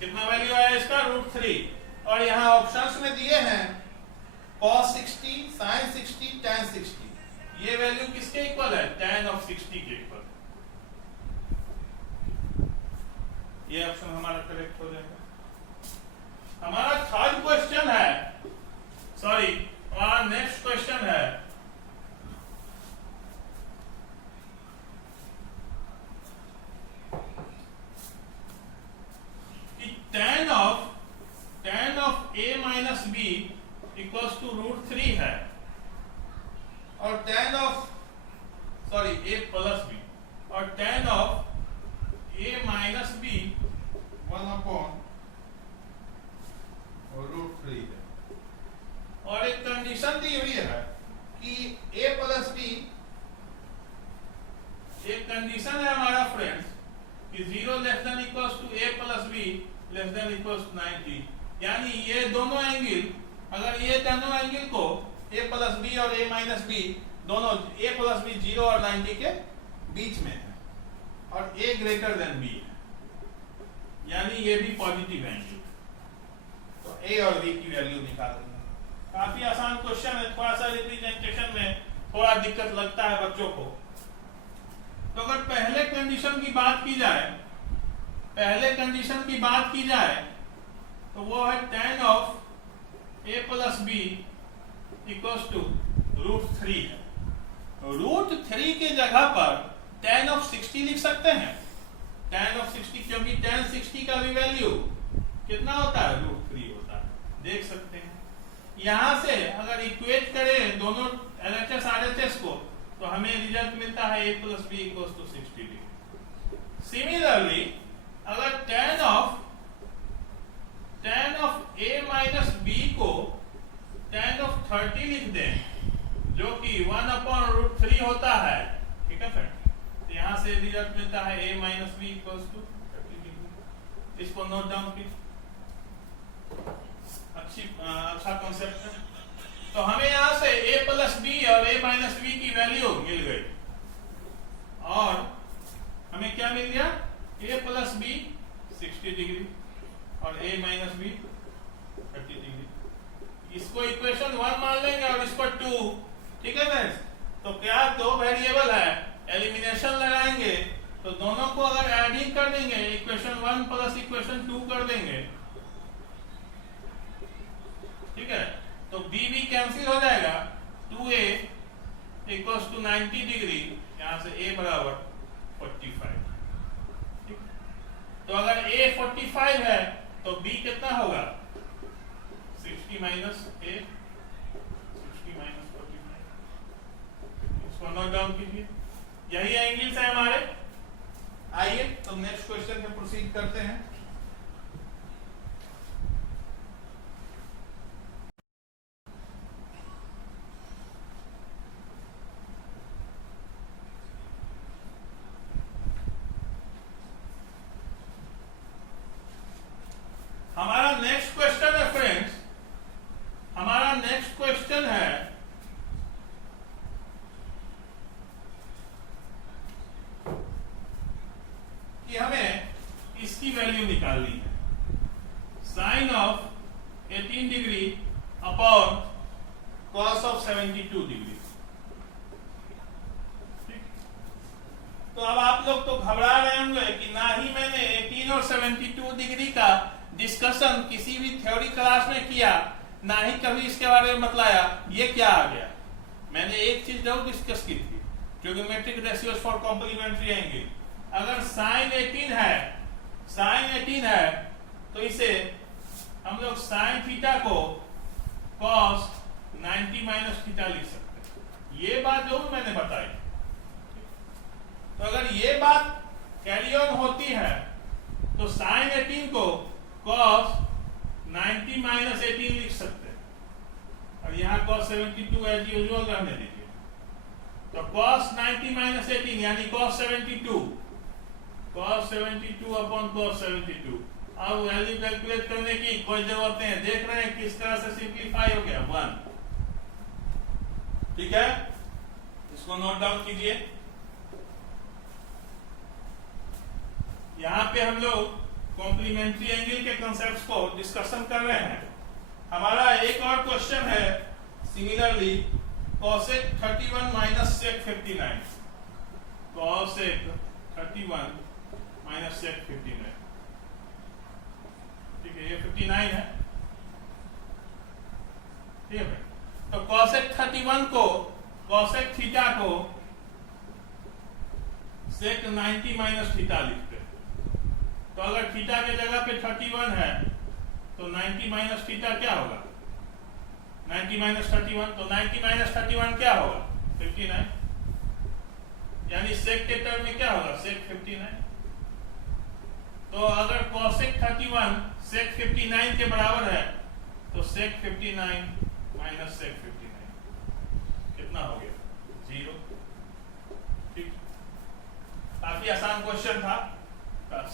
कितना वैल्यू आया इसका? रूट 3। और यहाँ ऑप्शंस में दिए हैं cos 60, sin 60, tan 60, ये वैल्यू किसके इक्वल है? tan of 60 के इक्वल। ये ऑप्शन हमारा करेक्ट हो जाएगा। हमारा थर्ड क्वेश्चन है, सॉरी हमारा नेक्स्ट क्वेश्चन है कि tan of a minus b equals to root 3 है, और tan of a plus b, और tan of a minus b 1 upon root 3 है। और एक कंडीशन दी हुई है कि a प्लस b, एक कंडीशन है हमारा फ्रेंड्स कि 0 less than equals to a plus b less than equals to 90, यानी ये दोनों एंगल, अगर ये दोनों एंगल को a प्लस b और a माइनस b दोनों, a प्लस b 0 और 90 के बीच में है और a ग्रेटर देन b है, यानी ये भी पॉजिटिव एंगल, तो a और b की वैल्यू निकाल देंगे। काफी आसान क्वेश्चन है, थोड़ा सा रिप्रेजेंटेशन में थोड़ा दिक्कत लगता है बच्चों को। तो अगर पहले कंडीशन की बात की जाए, तो वो है tan of a plus b equals to root 3 है। रूट 3 के जगह पर tan of 60 लिख सकते हैं, tan of 60, क्योंकि tan 60 का भी वैल्यू कितना होता है? रूट 3 होता है, देख सकते हैं। यहां से अगर इक्वेट करें दोनों LHS RHS को, तो हमें रिजल्ट मिलता है a plus b equals to 60 degree. Similarly अगर tan of a minus b को tan of 30 लिख दें, जो कि 1 अपॉन रूट 3 होता है, ठीक है फ्रेंड, तो यहां से रिजल्ट मिलता है a minus b equals to 30 degree. इसको नोट डाउन कीजिए, अच्छा कॉन्सेप्ट है। तो हमें यहां से a प्लस b और a माइनस b की वैल्यू मिल गई, और हमें क्या मिल गया? a प्लस b 60 डिग्री और a माइनस b 30 डिग्री। इसको इक्वेशन 1 मान लेंगे और इसको 2, ठीक है फ्रेंड्स। तो क्या दो वेरिएबल है, एलिमिनेशन लगाएंगे, तो दोनों को अगर एडिंग कर देंगे, इक्वेशन 1 प्लस इक्वेशन 2 कर देंगे, ठीक है, तो b भी कैंसिल हो जाएगा, 2a इक्वल्स टू 90 डिग्री, यहां से a बराबर 45, ठीक। तो अगर a 45 है तो b कितना होगा? 60 माइनस a, 60 माइनस 45, इसको नोट डाउन कीजिए। यही एंगल्स है हमारे। आइए तो नेक्स्ट क्वेश्चन पे प्रोसीड करते हैं। हमारा नेक्स्ट क्वेश्चन है फ्रेंड्स, हमारा नेक्स्ट क्वेश्चन है कि हमें इसकी वैल्यू निकालनी है, sine of 18 degree upon cos of 72 degree. तो अब आप लोग तो घबरा डिस्कशन किसी भी थ्योरी क्लास में किया, ना ही कभी इसके बारे में बतलाया ये क्या आ गया। मैंने एक चीज जरूर डिस्कस की थी, trigonometric ratios for complementary angle. अगर साइन 18 है तो इसे हम लोग साइन थीटा को cos 90 माइनस थीटा लिख सकते हैं। ये बात जो मैंने बताई, तो अगर ये बात कैरी ऑन होती है तो साइन 18 को cos 90 माइनस 18 लिख सकते हैं और यहाँ cos 72 एज यूजुअल रहने दीजिए। तो cos 90 माइनस 18 यानी cos 72 अपॉन cos 72। अब वैल्यू कैलकुलेट करने की कोई जरूरत नहीं है, देख रहे हैं किस तरह से सिंप्लीफाई हो गया 1। ठीक है, इसको नोट डाउन कीजिए। यहां पे हम लोग कॉम्प्लीमेंट्री एंगल के कॉन्सेप्ट्स को डिस्कशन कर रहे हैं। हमारा एक और क्वेश्चन है similarly cosec 31 minus sec 59। cosec 31 minus sec 59, ठीक है, ये 59 है। ठीक है, तो cosec 31 को cosec थीटा को sec 90 माइनस थीटा लिखते हैं। तो अगर थीटा के जगह पे 31 है तो 90 माइनस थीटा क्या होगा, 90 माइनस 31, तो 90 माइनस 31 क्या होगा 59, यानी sec के टर्म में क्या होगा sec 59। तो अगर cosec 31 sec 59 के बराबर है तो sec 59 माइनस sec 59 कितना हो गया 0। ठीक, काफी आसान क्वेश्चन था,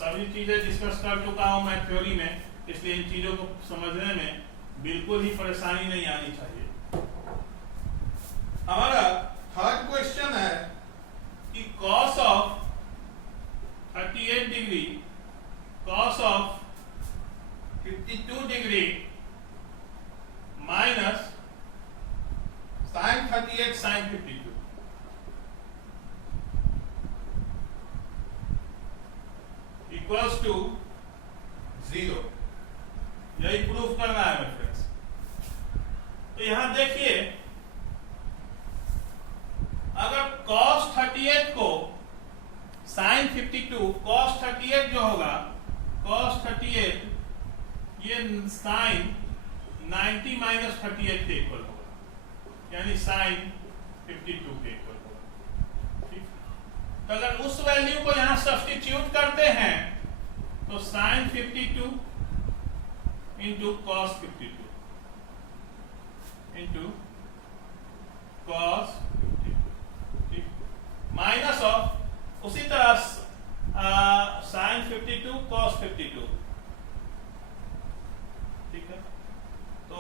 सभी चीजें डिस्कस कर चुका हूं मैं थ्योरी में, इसलिए इन चीजों को समझने में बिल्कुल ही परेशानी नहीं आनी चाहिए। हमारा थर्ड क्वेश्चन है कि cos of 38 degree cos of 52 degree minus sin 38 sin 52 equals to 0। यही प्रूफ करना है मेरे फ्रेंड्स। तो यहां देखिए, अगर cos 38 को sin 52, cos 38 जो होगा cos 38 ये sin 90 माइनस 38 के इक्वल होगा, यानी sin 52 के इक्वल होगा। ठीक, तो अगर उस वैल्यू को यहां सब्स्टिट्यूट करते हैं तो sin 52 into cos 52 into cos 52, minus of उसी तरह sin 52 cos 52। ठीक है, तो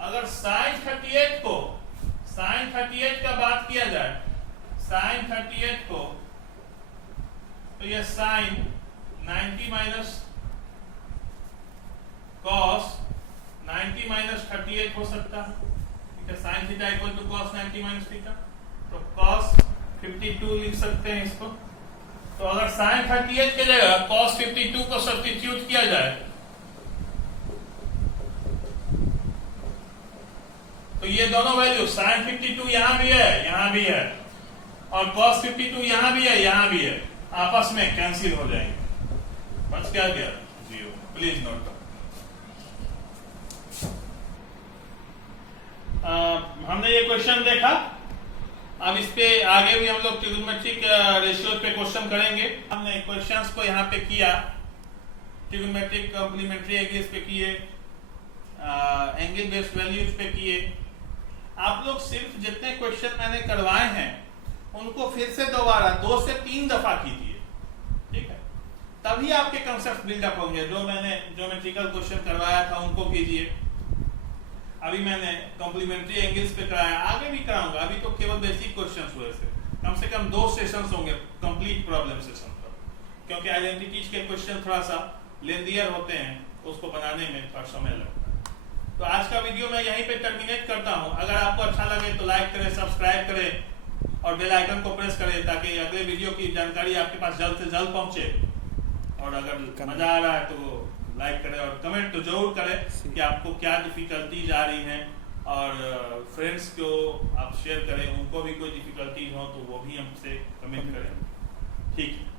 अगर sin 38 को sin 38 का बात किया जाए, sin 38 को तो ये sin 90 माइनस cos 90 माइनस 38 हो सकता है। ठीक है, sin theta equal to cos 90 minus theta, तो cos 52 लिख सकते हैं इसको। तो अगर sin 38 के जगह cos 52 को सब्स्टिट्यूट किया जाए तो ये दोनों वैल्यू sin 52 यहां भी है, यहां भी है, और cos 52 यहां भी है, यहां भी है, आपस में कैंसिल हो जाएंगे। बच क्या गया 0। प्लीज नोट करो। हमने ये क्वेश्चन देखा, अब इस पे आगे भी हम लोग ट्रिग्नोमेट्रिक रेशियोज पे क्वेश्चन करेंगे। हमने क्वेश्चंस को यहाँ पे किया, ट्रिग्नोमेट्रिक कॉम्प्लीमेंट्री एंगल्स पे किए, एंगल बेस्ड वैल्यूज पे किए। आप लोग सिर्फ जितने क्वेश्चन मैंने करवाए हैं उनको फिर से दोबारा 2 से 3 दफा कीजिए। ठीक है, तभी आपके कंसेप्ट बिल्डअप होंगे। जो मैंने ज्योमेट्रिकल क्वेश्चन करवाया था उनको कीजिए, अभी मैंने कॉम्प्लीमेंट्री एंगल्स पे कराया, आगे भी कराऊंगा। अभी तो केवल बेसिक क्वेश्चंस हुए थे, कम से कम 2 सेशंस होंगे कंप्लीट प्रॉब्लम सेशन पर, क्योंकि आइडेंटिटीज के क्वेश्चन थोड़ा सा लेंदियर होते हैं, उसको बनाने में थोड़ा समय लगता है। तो आज का वीडियो मैं यहीं पे टर्मिनेट करता हूं। अगर आपको अच्छा लगे तो लाइक करें, सब्सक्राइब करें और बेल आइकन को प्रेस करें ताकि अगले वीडियो की जानकारी आपके पास जल्द से जल्द पहुंचे। और अगर मजा आ रहा है तो लाइक करें और कमेंट तो जरूर करें कि आपको क्या डिफिकल्टीज आ रही हैं, और फ्रेंड्स को आप शेयर करें, उनको भी कोई डिफिकल्टीज हो तो वो भी हमसे कमेंट करें। ठीक है।